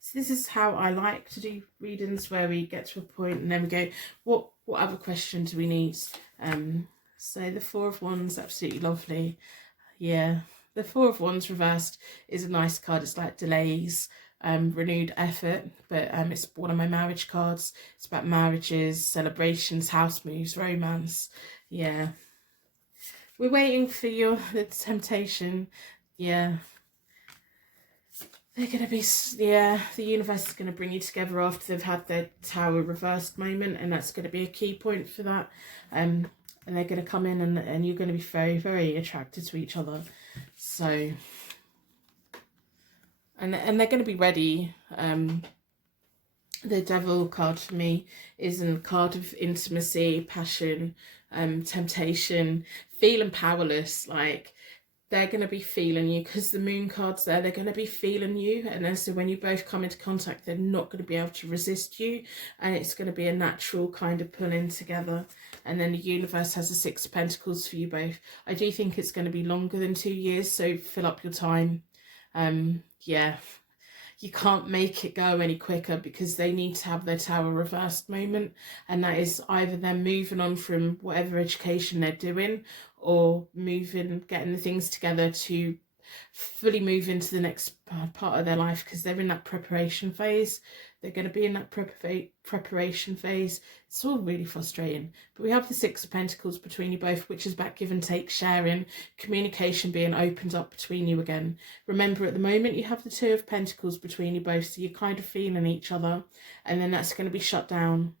So this is how I like to do readings, where we get to a point and then we go, what other question do we need? So the 4 of Wands, absolutely lovely. Yeah, the 4 of Wands reversed is a nice card. It's like delays, renewed effort, but it's one of my marriage cards. It's about marriages, celebrations, house moves, romance. Yeah, we're waiting for the temptation. Yeah, they're going to be, yeah, the universe is going to bring you together after they've had their tower reversed moment, and that's going to be a key point for that. And they're going to come in and you're going to be very, very attracted to each other. So, and they're going to be ready. The Devil card for me is a card of intimacy, passion, temptation, feeling powerless. Like, they're going to be feeling you, because the moon card's there. They're going to be feeling you, and then so when you both come into contact, they're not going to be able to resist you, and it's going to be a natural kind of pulling together. And then the universe has a 6 of Pentacles for you both. I do think it's going to be longer than 2 years, so fill up your time. Yeah, you can't make it go any quicker, because they need to have their tower reversed moment, and that is either them moving on from whatever education they're doing, or getting the things together to fully move into the next part of their life, because they're in that preparation phase. They're going to be in that preparation phase. It's all really frustrating. But we have the 6 of Pentacles between you both, which is about give and take, sharing, communication being opened up between you again. Remember, at the moment you have the 2 of Pentacles between you both, so you're kind of feeling each other, and then that's going to be shut down.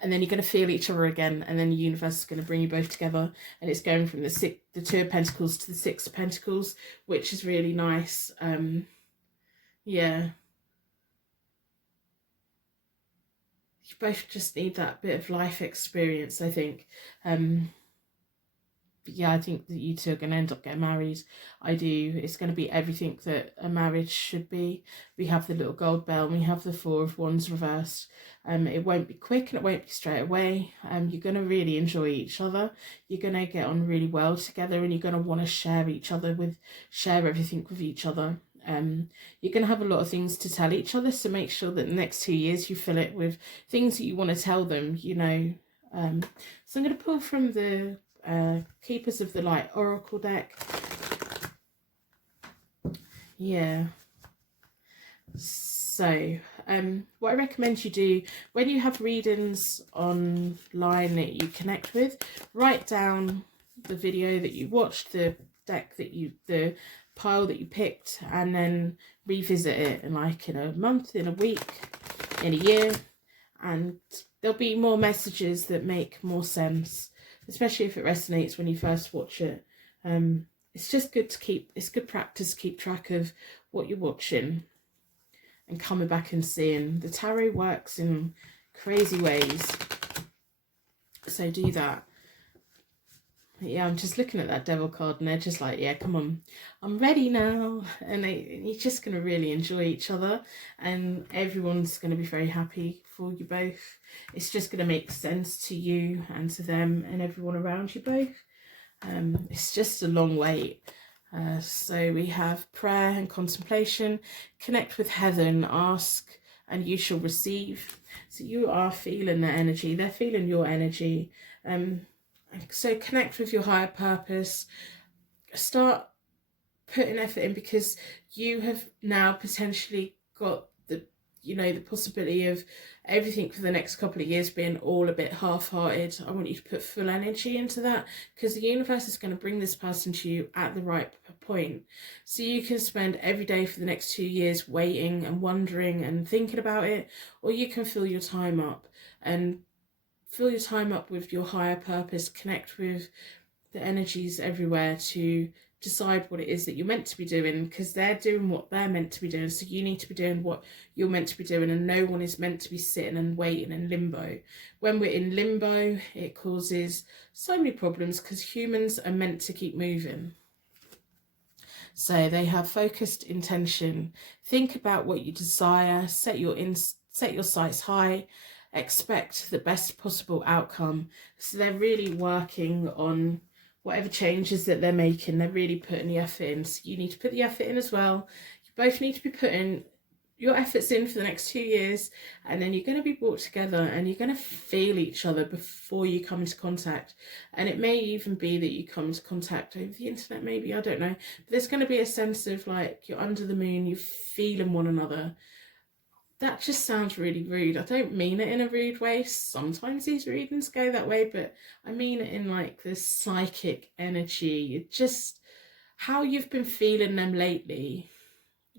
And then you're going to feel each other again, and then the universe is going to bring you both together, and it's going from the 2 of Pentacles to the 6 of Pentacles, which is really nice. Yeah, you both just need that bit of life experience, I think. But yeah, I think that you two are going to end up getting married. I do. It's going to be everything that a marriage should be. We have the little gold bell, and we have the 4 of Wands reversed. It won't be quick, and it won't be straight away. You're going to really enjoy each other. You're going to get on really well together, and you're going to want to share everything with each other. You're going to have a lot of things to tell each other, so make sure that the next 2 years you fill it with things that you want to tell them, you know. So I'm going to pull from the Keepers of the Light Oracle deck. Yeah. So what I recommend you do when you have readings online that you connect with, write down the video that you watched, the deck that the pile that you picked, and then revisit it in like in a month, in a week, in a year, and there'll be more messages that make more sense, especially if it resonates when you first watch it. It's just good to keep, it's good practice to keep track of what you're watching and coming back and seeing. The tarot works in crazy ways, so do that. Yeah, I'm just looking at that devil card and they're just like, yeah, come on, I'm ready now. And you're just going to really enjoy each other and everyone's going to be very happy for you both. It's just going to make sense to you and to them and everyone around you both. It's just a long wait. So we have prayer and contemplation. Connect with heaven, ask and you shall receive. So you are feeling their energy, they're feeling your energy. So connect with your higher purpose, start putting effort in, because you have now potentially got the, you know, the possibility of everything for the next couple of years being all a bit half-hearted. I want you to put full energy into that, because the universe is going to bring this person to you at the right point. So you can spend every day for the next 2 years waiting and wondering and thinking about it, or you can fill your time up and fill your time up with your higher purpose, connect with the energies everywhere to decide what it is that you're meant to be doing, because they're doing what they're meant to be doing, so you need to be doing what you're meant to be doing, and no one is meant to be sitting and waiting in limbo. When we're in limbo, it causes so many problems, because humans are meant to keep moving. So they have focused intention. Think about what you desire, set your sights high, expect the best possible outcome. So they're really working on whatever changes that they're making, they're really putting the effort in. So you need to put the effort in as well. You both need to be putting your efforts in for the next 2 years, and then you're going to be brought together and you're going to feel each other before you come into contact. And it may even be that you come into contact over the internet, maybe, I don't know, but there's going to be a sense of like you're under the moon, you're feeling one another. That just sounds really rude. I don't mean it in a rude way. Sometimes these readings go that way, but I mean it in like this psychic energy. Just how you've been feeling them lately,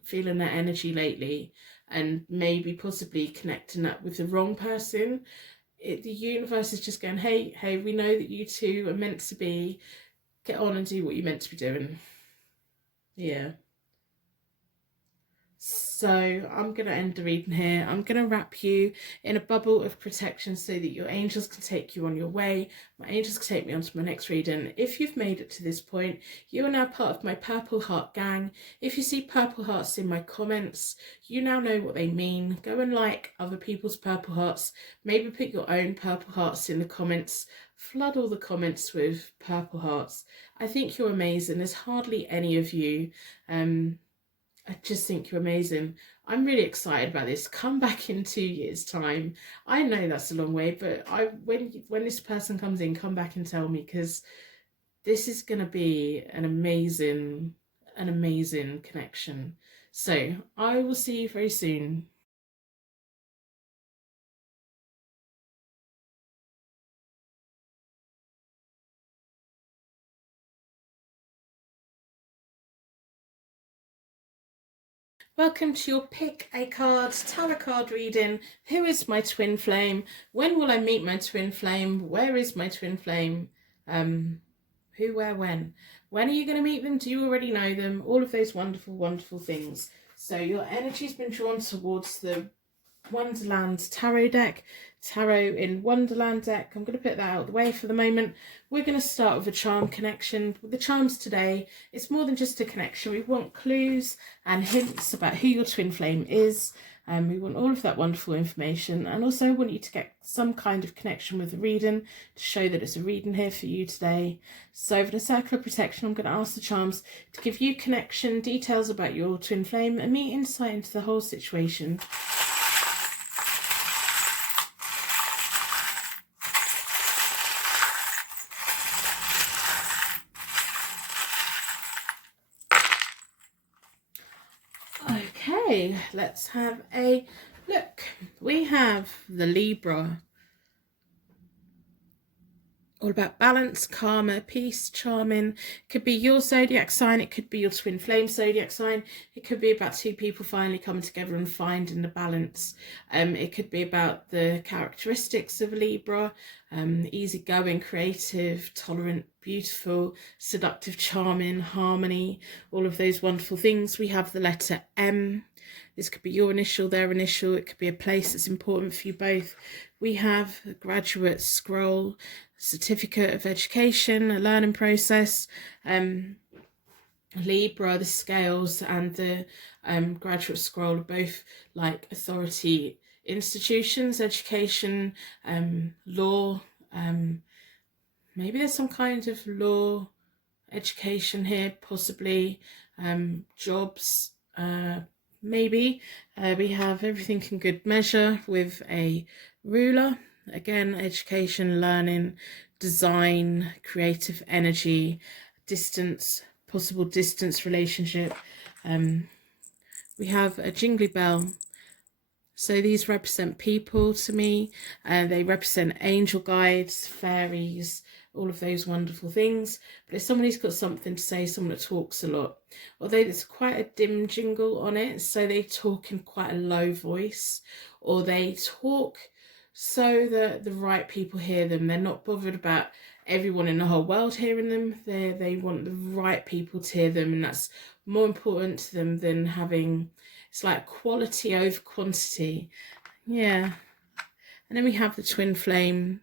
feeling their energy lately, and maybe possibly connecting that with the wrong person. The universe is just going, hey, we know that you two are meant to be. Get on and do what you're meant to be doing. Yeah. So I'm going to end the reading here. I'm going to wrap you in a bubble of protection so that your angels can take you on your way. My angels can take me on to my next reading. If you've made it to this point, you are now part of my Purple Heart gang. If you see purple hearts in my comments, you now know what they mean. Go and like other people's purple hearts. Maybe put your own purple hearts in the comments. Flood all the comments with purple hearts. I think you're amazing. There's hardly any of you. I just think you're amazing. I'm really excited about this. Come back in 2 years' time. I know that's a long way, but when this person comes in, come back and tell me, because this is going to be an amazing connection. So I will see you very soon. Welcome to your Pick a Card tarot card reading. Who is my twin flame? When will I meet my twin flame? Where is my twin flame? Who, where, when? When are you going to meet them? Do you already know them? All of those wonderful, wonderful things. So your energy's been drawn towards the Wonderland tarot deck, Tarot in Wonderland deck. I'm going to put that out of the way for the moment. We're going to start with a charm connection. With the charms today, it's more than just a connection. We want clues and hints about who your twin flame is. We want all of that wonderful information, and also I want you to get some kind of connection with the reading to show that it's a reading here for you today. So for the circle of protection, I'm going to ask the charms to give you connection, details about your twin flame, and me insight into the whole situation. Okay, let's have a look. We have the Libra, all about balance, karma, peace, charming. It could be your zodiac sign, it could be your twin flame zodiac sign, it could be about two people finally coming together and finding the balance. It could be about the characteristics of Libra, easygoing, creative, tolerant, beautiful, seductive, charming, harmony, all of those wonderful things. We have the letter M. This could be your initial, their initial. It could be a place that's important for you both. We have a graduate scroll, certificate of education, a learning process. Libra, the scales, and the graduate scroll are both like authority institutions, education, law. Maybe there's some kind of law education here, possibly jobs. Maybe we have everything in good measure with a ruler. Again, education, learning, design, creative energy, distance, possible distance relationship. We have a jingly bell. So these represent people to me. They represent angel guides, fairies, all of those wonderful things. But if somebody's got something to say, someone that talks a lot, although there's quite a dim jingle on it, so they talk in quite a low voice, or they talk so that the right people hear them. They're not bothered about everyone in the whole world hearing them. They want the right people to hear them, and that's more important to them than having, it's like quality over quantity. Yeah. And then we have the twin flame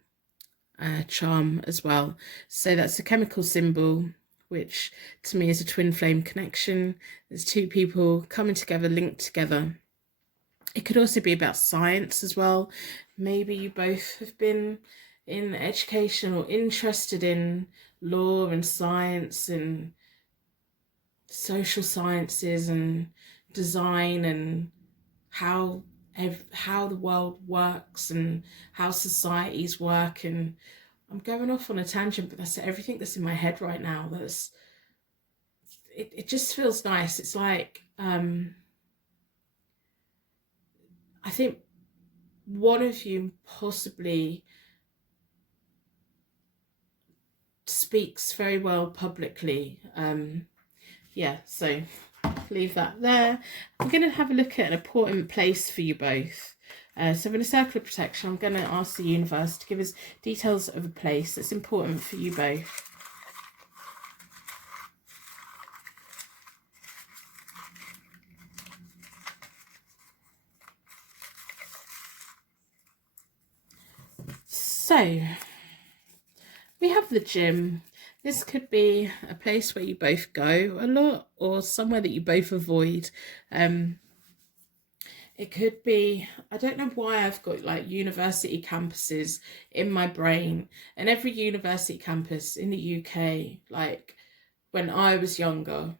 charm as well. So that's a chemical symbol, which to me is a twin flame connection. There's two people coming together, linked together. It could also be about science as well. Maybe you both have been in education or interested in law and science and social sciences and design and how the world works and how societies work. And I'm going off on a tangent, but that's everything that's in my head right now. It just feels nice. It's like I think one of you possibly speaks very well publicly. Yeah, so leave that there. I'm going to have a look at an important place for you both. So in a circle of protection, I'm going to ask the universe to give us details of a place that's important for you both. So we have the gym. This could be a place where you both go a lot, or somewhere that you both avoid. It could be, I don't know why I've got like university campuses in my brain, and every university campus in the UK, like when I was younger,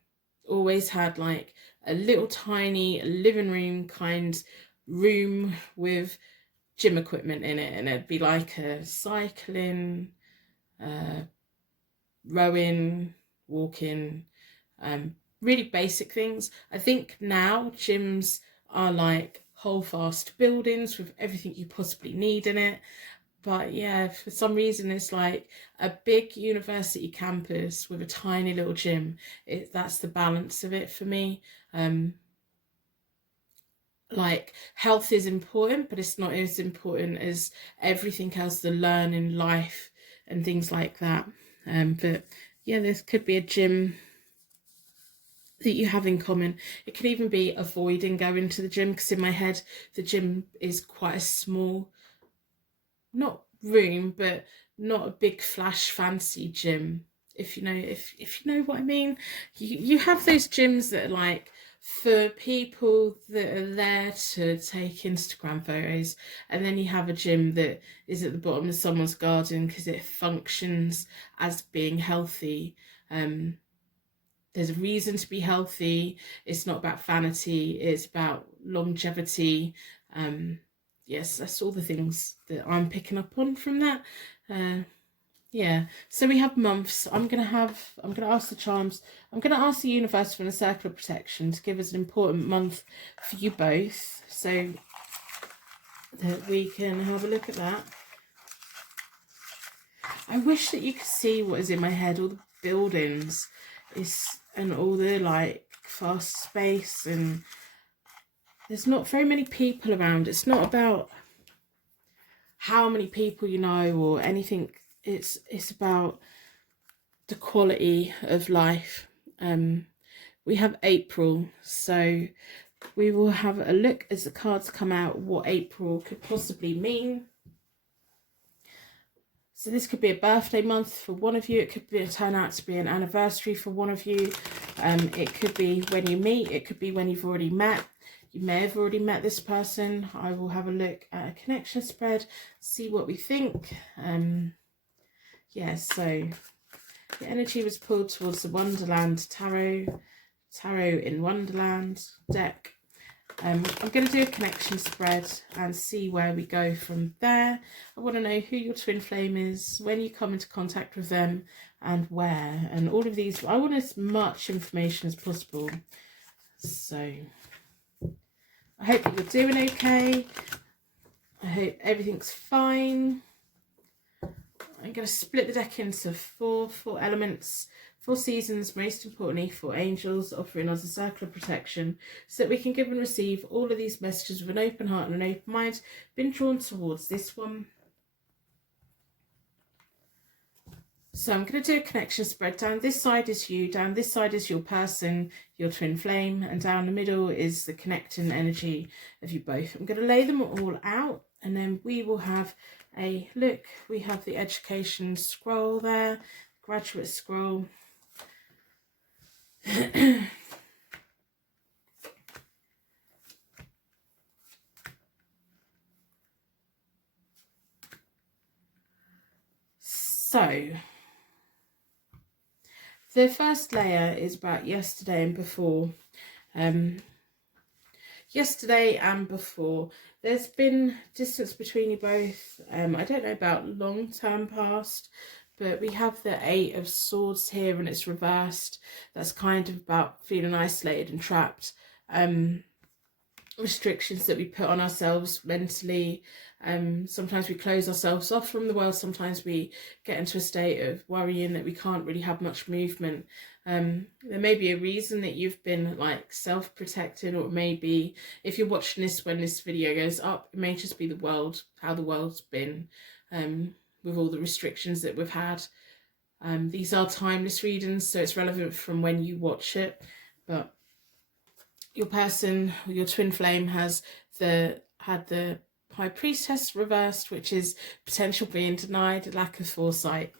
always had like a little tiny living room kind room with gym equipment in it, and it'd be like a cycling, rowing, walking, really basic things. I think now gyms are like whole fast buildings with everything you possibly need in it. But yeah, for some reason it's like a big university campus with a tiny little gym. That's the balance of it for me. Like health is important, but it's not as important as everything else, the learning, life and things like that. But yeah, this could be a gym that you have in common. It could even be avoiding going to the gym, because in my head the gym is quite a small, not room, but not a big flash fancy gym, if you know if you know what I mean. You have those gyms that are like for people that are there to take Instagram photos, and then you have a gym that is at the bottom of someone's garden because it functions as being healthy. There's a reason to be healthy. It's not about vanity, it's about longevity. Yes, that's all the things that I'm picking up on from that. Yeah, so we have months. I'm gonna ask the charms. I'm gonna ask the universe from the circle of protection to give us an important month for you both, so that we can have a look at that. I wish that you could see what is in my head, all the buildings and all the like fast space, and there's not very many people around. It's not about how many people you know or anything. It's about the quality of life. We have April, so we will have a look as the cards come out what April could possibly mean. So this could be a birthday month for one of you. It could turn out to be an anniversary for one of you. It could be when you meet. It could be when you've already met. You may have already met this person. I will have a look at a connection spread, see what we think. Yeah, so the energy was pulled towards the Wonderland Tarot in Wonderland deck. I'm going to do a connection spread and see where we go from there. I want to know who your twin flame is, when you come into contact with them, and where. And all of these, I want as much information as possible. So I hope that you're doing okay. I hope everything's fine. I'm going to split the deck into four elements, 4 seasons, most importantly 4 angels, offering us a circle of protection so that we can give and receive all of these messages with an open heart and an open mind. Been drawn towards this one. So I'm going to do a connection spread. Down this side is you, down this side is your person, your twin flame, and down the middle is the connecting energy of you both. I'm going to lay them all out, and then we will have a look. We have the education scroll there, graduate scroll. So the first layer is about yesterday and before. Yesterday and before, there's been distance between you both. I don't know about long-term past, but we have the 8 of Swords here and it's reversed. That's kind of about feeling isolated and trapped. Restrictions that we put on ourselves mentally. Sometimes we close ourselves off from the world. Sometimes we get into a state of worrying that we can't really have much movement. There may be a reason that you've been like self-protecting, or maybe if you're watching this when this video goes up, it may just be the world, how the world's been with all the restrictions that we've had. These are timeless readings, so it's relevant from when you watch it, but your person, your twin flame, has had the High Priestess reversed, which is potential being denied, lack of foresight.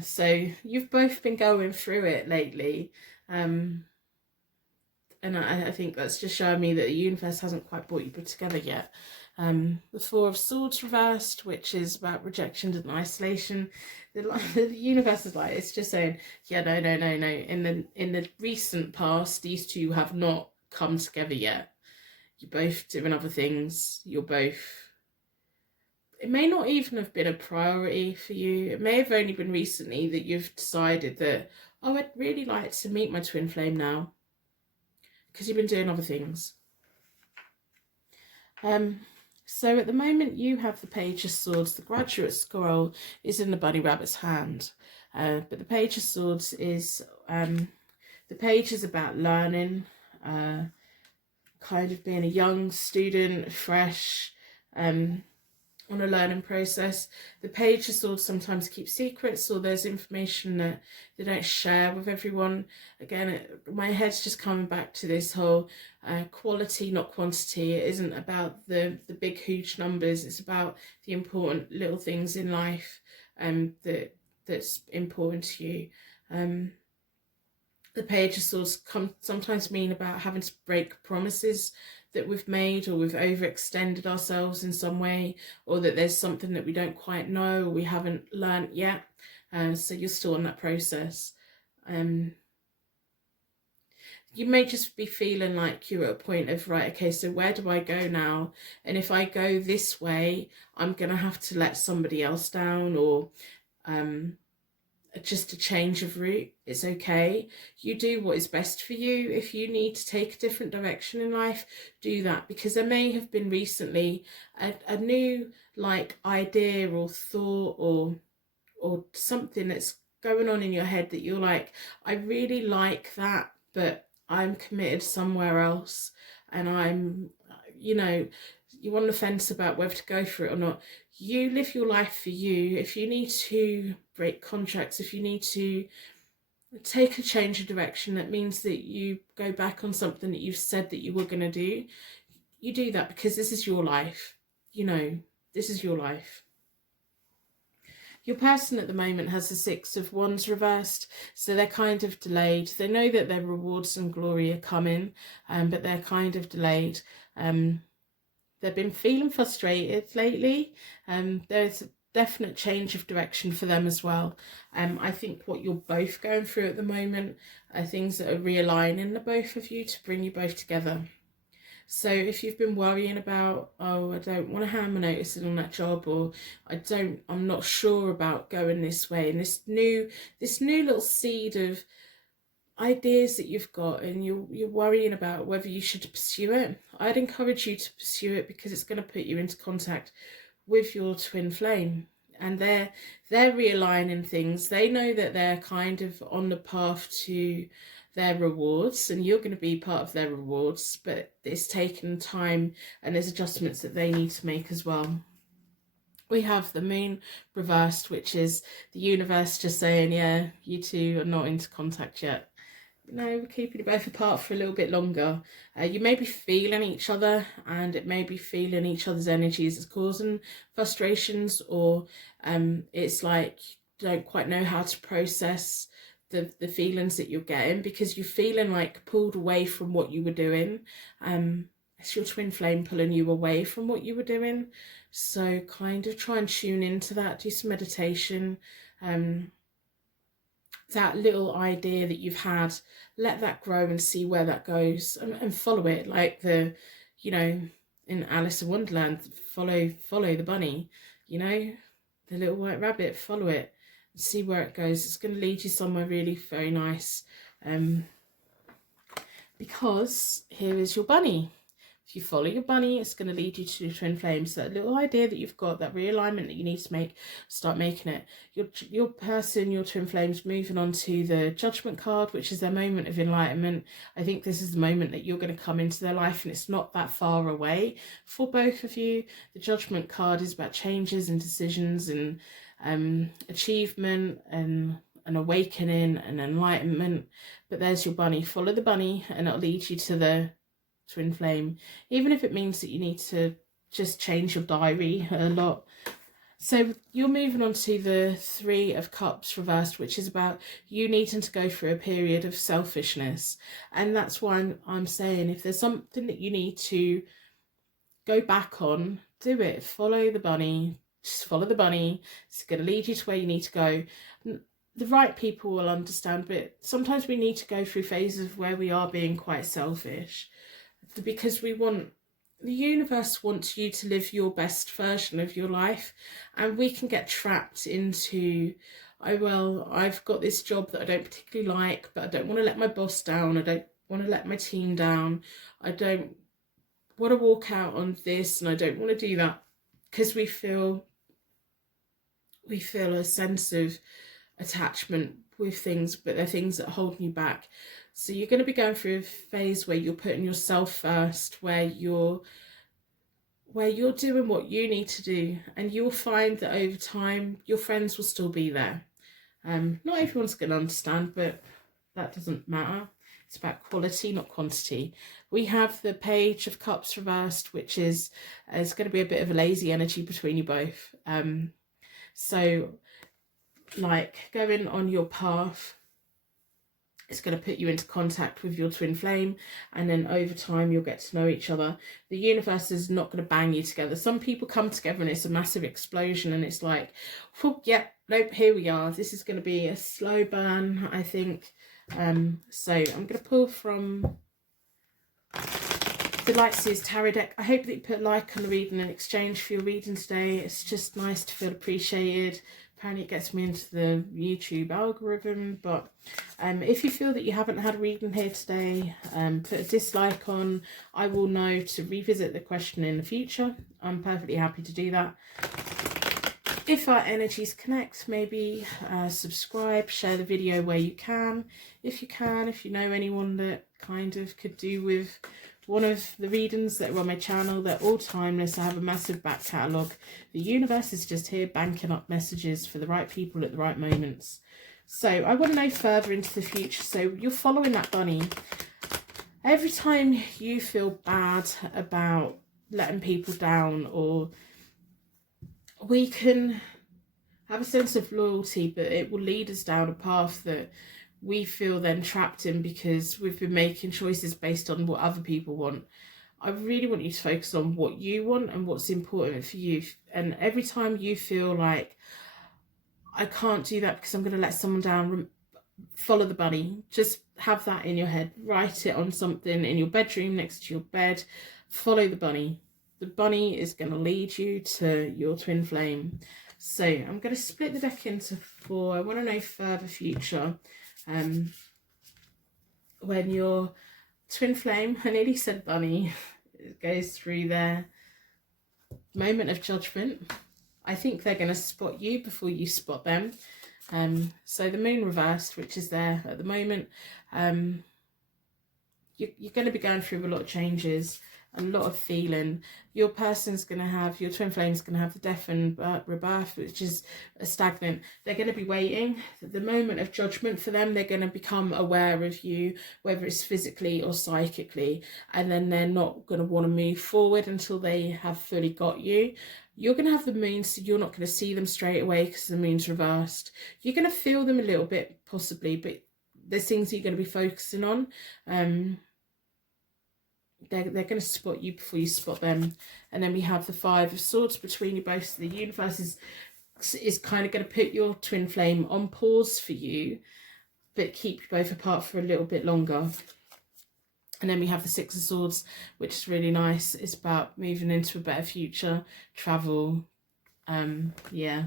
So you've both been going through it lately. And I think that's just showing me that the universe hasn't quite brought you together yet. The 4 of Swords reversed, which is about rejection and isolation. The universe is like, it's just saying, yeah, no. In the recent past, these two have not come together yet. You're both doing other things. You're both, it may not even have been a priority for you. It may have only been recently that you've decided that, oh, I'd really like to meet my twin flame now, because you've been doing other things. So at the moment you have the Page of Swords. The Graduate Scroll is in the Bunny Rabbit's hand, but the Page of Swords is the page is about learning, kind of being a young student, fresh, on a learning process. The Page of Swords sometimes keeps secrets, or there's information that they don't share with everyone. Again, my head's just coming back to this whole quality, not quantity. It isn't about the big, huge numbers. It's about the important little things in life that's important to you. The Page of Swords sometimes mean about having to break promises that we've made, or we've overextended ourselves in some way, or that there's something that we don't quite know or we haven't learnt yet. So you're still on that process. You may just be feeling like you're at a point of, right, okay, so where do I go now? And if I go this way, I'm going to have to let somebody else down, or just a change of route. It's okay. You do what is best for you. If you need to take a different direction in life, do that, because there may have been recently a new like idea or thought or something that's going on in your head that you're like, I really like that, but I'm committed somewhere else, and I'm, you know, you're on the fence about whether to go for it or not. You live your life for you. If you need to break contracts, if you need to take a change of direction, that means that you go back on something that you've said that you were going to do, you do that, because this is your life. You know, this is your life. Your person at the moment has the 6 of Wands reversed, so they're kind of delayed. They know that their rewards and glory are coming, but they're kind of delayed. They've been feeling frustrated lately. There's a definite change of direction for them as well. I think what you're both going through at the moment are things that are realigning the both of you to bring you both together. So if you've been worrying about, oh, I don't want to hand my notice in on that job, or I'm not sure about going this way, and this new little seed of ideas that you've got, and you're worrying about whether you should pursue it, I'd encourage you to pursue it, because it's going to put you into contact with your twin flame, and they're realigning things. They know that they're kind of on the path to their rewards, and you're going to be part of their rewards, but it's taken time, and there's adjustments that they need to make as well. We have the moon reversed, which is the universe just saying, yeah, you two are not into contact yet. No, we're keeping you both apart for a little bit longer. You may be feeling each other, and it may be feeling each other's energies is causing frustrations, or it's like you don't quite know how to process the feelings that you're getting, because you're feeling like pulled away from what you were doing. It's your twin flame pulling you away from what you were doing. So kind of try and tune into that, do some meditation. That little idea that you've had, let that grow and see where that goes, and follow it, like the, you know, in Alice in Wonderland, follow the bunny, you know, the little white rabbit, follow it and see where it goes. It's going to lead you somewhere really very nice, because here is your bunny. If you follow your bunny, it's going to lead you to your twin flames. That little idea that you've got, that realignment that you need to make, start making it. Your person, your twin flames, moving on to the Judgment card, which is their moment of enlightenment. I think this is the moment that you're going to come into their life, and it's not that far away for both of you. The Judgment card is about changes and decisions and achievement and an awakening and enlightenment. But there's your bunny. Follow the bunny, and it'll lead you to the twin flame, even if it means that you need to just change your diary a lot. So you're moving on to the 3 of Cups reversed, which is about you needing to go through a period of selfishness. And that's why I'm saying, if there's something that you need to go back on, do it. Follow the bunny. Just follow the bunny. It's going to lead you to where you need to go. The right people will understand, but sometimes we need to go through phases where we are being quite selfish, because the universe wants you to live your best version of your life, and we can get trapped into, oh well, I've got this job that I don't particularly like, but I don't want to let my boss down, I don't want to let my team down, I don't want to walk out on this, and I don't want to do that, because we feel a sense of attachment with things, but they're things that are holding you back. So you're going to be going through a phase where you're putting yourself first, where you're doing what you need to do, and you'll find that over time your friends will still be there. Not everyone's going to understand, but that doesn't matter. It's about quality, not quantity. We have the Page of Cups reversed, which is going to be a bit of a lazy energy between you both. So like going on your path, it's going to put you into contact with your twin flame, and then over time you'll get to know each other. The universe is not going to bang you together. Some people come together and it's a massive explosion, and it's like, yeah, nope, here we are. This is going to be a slow burn, I think. So I'm going to pull from the Light Seers Tarot deck. I hope that you put a like on the reading in exchange for your reading today. It's just nice to feel appreciated. Apparently it gets me into the YouTube algorithm, but if you feel that you haven't had a reading here today, put a dislike on. I will know to revisit the question in the future. I'm perfectly happy to do that. If our energies connect, maybe subscribe, share the video where you can. If you know anyone that kind of could do with one of the readings that are on my channel. They're all timeless. I have a massive back catalogue. The universe is just here banking up messages for the right people at the right moments. So I want to know further into the future. So you're following that bunny. Every time you feel bad about letting people down, or we can have a sense of loyalty, but it will lead us down a path that we feel then trapped in because we've been making choices based on what other people want. I really want you to focus on what you want and what's important for you. And every time you feel like, I can't do that because I'm going to let someone down, follow the bunny. Just have that in your head. Write it on something in your bedroom next to your bed. Follow the bunny. The bunny is going to lead you to your twin flame. So I'm going to split the deck into 4. I want to know further future. When your twin flame, I nearly said bunny, goes through their moment of judgment, I think they're going to spot you before you spot them. So the moon reversed, which is there at the moment, you're going to be going through a lot of changes, a lot of feeling. Your person's going to have, your twin flame's going to have the death and rebirth, which is a stagnant. They're going to be waiting. The moment of judgment for them, they're going to become aware of you, whether it's physically or psychically, and then they're not going to want to move forward until they have fully got you. You're going to have the moon, so you're not going to see them straight away because the moon's reversed. You're going to feel them a little bit, possibly, but there's things that you're going to be focusing on. They're going to spot you before you spot them. And then we have the 5 of Swords between you both. So the universe is kind of going to put your twin flame on pause for you, but keep you both apart for a little bit longer. And then we have the 6 of Swords, which is really nice. It's about moving into a better future, travel, yeah.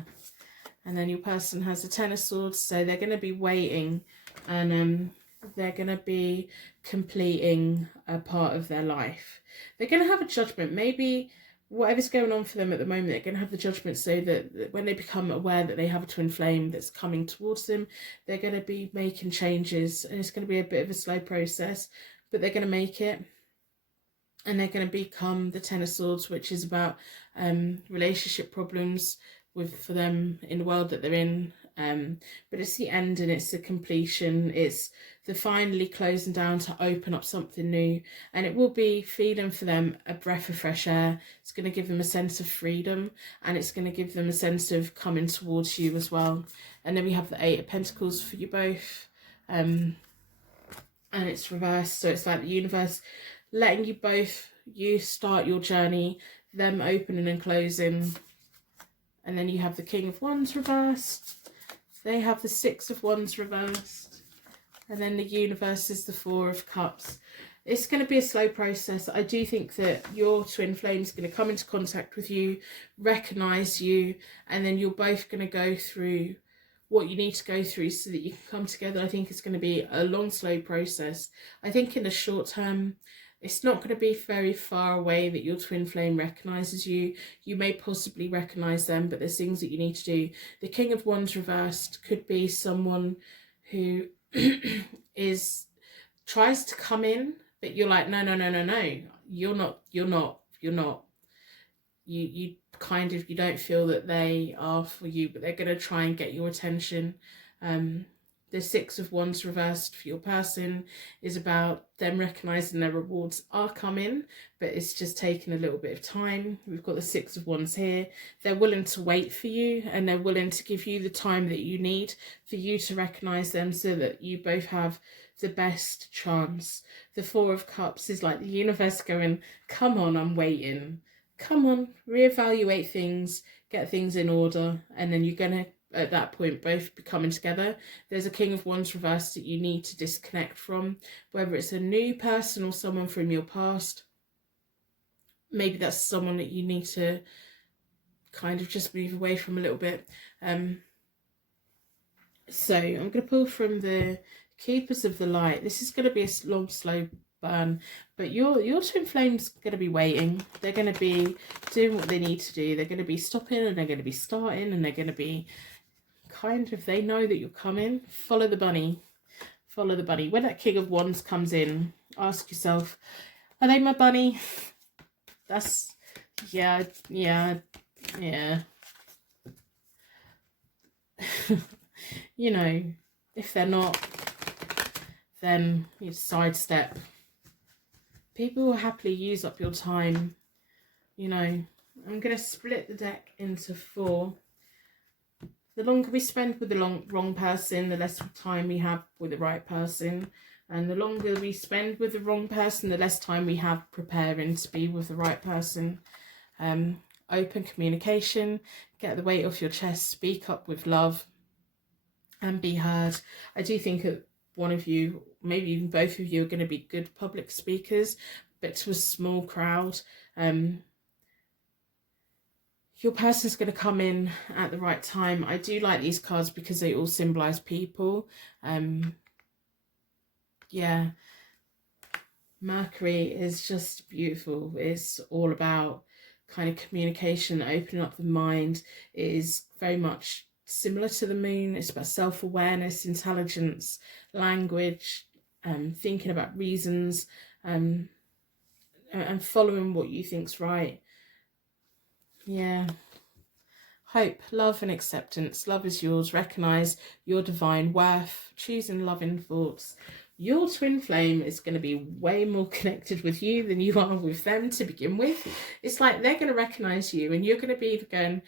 And then your person has the 10 of Swords, so they're going to be waiting, and they're going to be completing a part of their life. They're going to have a judgment. Maybe whatever's going on for them at the moment, they're going to have the judgment so that when they become aware that they have a twin flame that's coming towards them, they're going to be making changes. And it's going to be a bit of a slow process, but they're going to make it. And they're going to become the 10 of Swords, which is about relationship problems for them in the world that they're in. But it's the end and it's the completion. It's the finally closing down to open up something new. And it will be feeling for them a breath of fresh air. It's going to give them a sense of freedom, and it's going to give them a sense of coming towards you as well. And then we have the 8 of Pentacles for you both. And it's reversed. So it's like the universe letting you start your journey, them opening and closing. And then you have the King of Wands reversed. They have the 6 of Wands reversed. And then the universe is the 4 of Cups. It's going to be a slow process. I do think that your twin flame is going to come into contact with you, recognise you, and then you're both going to go through what you need to go through so that you can come together. I think it's going to be a long, slow process. I think in the short term, it's not going to be very far away that your twin flame recognises you. You may possibly recognise them, but there's things that you need to do. The King of Wands reversed could be someone who tries to come in, but you're like, no, you're not. You kind of, you don't feel that they are for you, but they're going to try and get your attention. The 6 of Wands reversed for your person is about them recognising their rewards are coming, but it's just taking a little bit of time. We've got the 6 of Wands here. They're willing to wait for you, and they're willing to give you the time that you need for you to recognise them so that you both have the best chance. The 4 of Cups is like the universe going, come on, I'm waiting. Come on, reevaluate things, get things in order, and then you're going to, at that point, both be coming together. There's a King of Wands reversed that you need to disconnect from, whether it's a new person or someone from your past. Maybe that's someone that you need to kind of just move away from a little bit. So I'm going to pull from the Keepers of the Light. This is going to be a long, slow burn. But your twin flame's going to be waiting. They're going to be doing what they need to do. They're going to be stopping, and they're going to be starting, and they're going to be kind of, they know that you're coming. Follow the bunny. Follow the bunny. When that King of Wands comes in, ask yourself, are they my bunny? That's, yeah. You know, if they're not, then you sidestep. People will happily use up your time. You know, I'm going to split the deck into 4. The longer we spend with the wrong person, the less time we have with the right person. And the longer we spend with the wrong person, the less time we have preparing to be with the right person. Open communication, get the weight off your chest, speak up with love, and be heard. I do think that one of you, maybe even both of you, are going to be good public speakers, but to a small crowd. Your person's going to come in at the right time. I do like these cards because they all symbolize people. Yeah, Mercury is just beautiful. It's all about kind of communication, opening up the mind. It is very much similar to the moon. It's about self-awareness, intelligence, language, thinking about reasons, and following what you think's right. Yeah. Hope, love and acceptance. Love is yours. Recognize your divine worth. Choosing loving thoughts. Your twin flame is going to be way more connected with you than you are with them to begin with. It's like they're going to recognize you, and you're going to be going,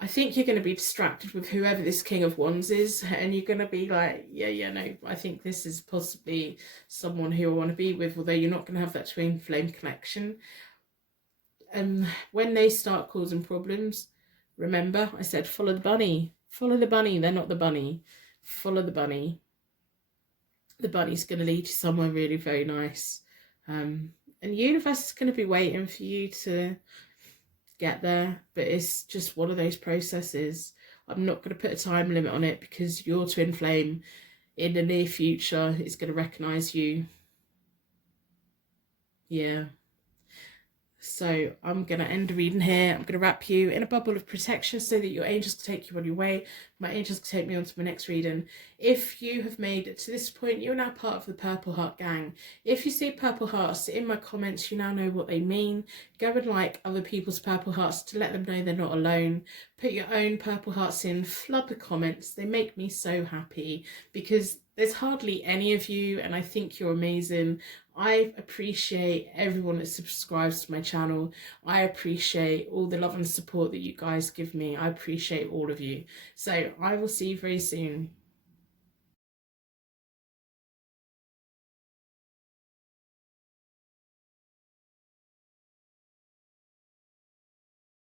I think you're going to be distracted with whoever this King of Wands is, and you're going to be like, yeah, no, I think this is possibly someone who I want to be with, although you're not going to have that twin flame connection. And when they start causing problems, remember I said follow the bunny. Follow the bunny. They're not the bunny. Follow the bunny. The bunny's going to lead you somewhere really very nice. And the universe is going to be waiting for you to get there, but it's just one of those processes. I'm not going to put a time limit on it because your twin flame in the near future is going to recognize you. Yeah. So I'm going to end the reading here. I'm going to wrap you in a bubble of protection so that your angels can take you on your way. My angels can take me on to my next reading. If you have made it to this point, you're now part of the Purple Heart gang. If you see purple hearts in my comments, you now know what they mean. Go and like other people's purple hearts to let them know they're not alone. Put your own purple hearts in. Flood the comments. They make me so happy because there's hardly any of you, and I think you're amazing. I appreciate everyone that subscribes to my channel. I appreciate all the love and support that you guys give me. I appreciate all of you. So I will see you very soon.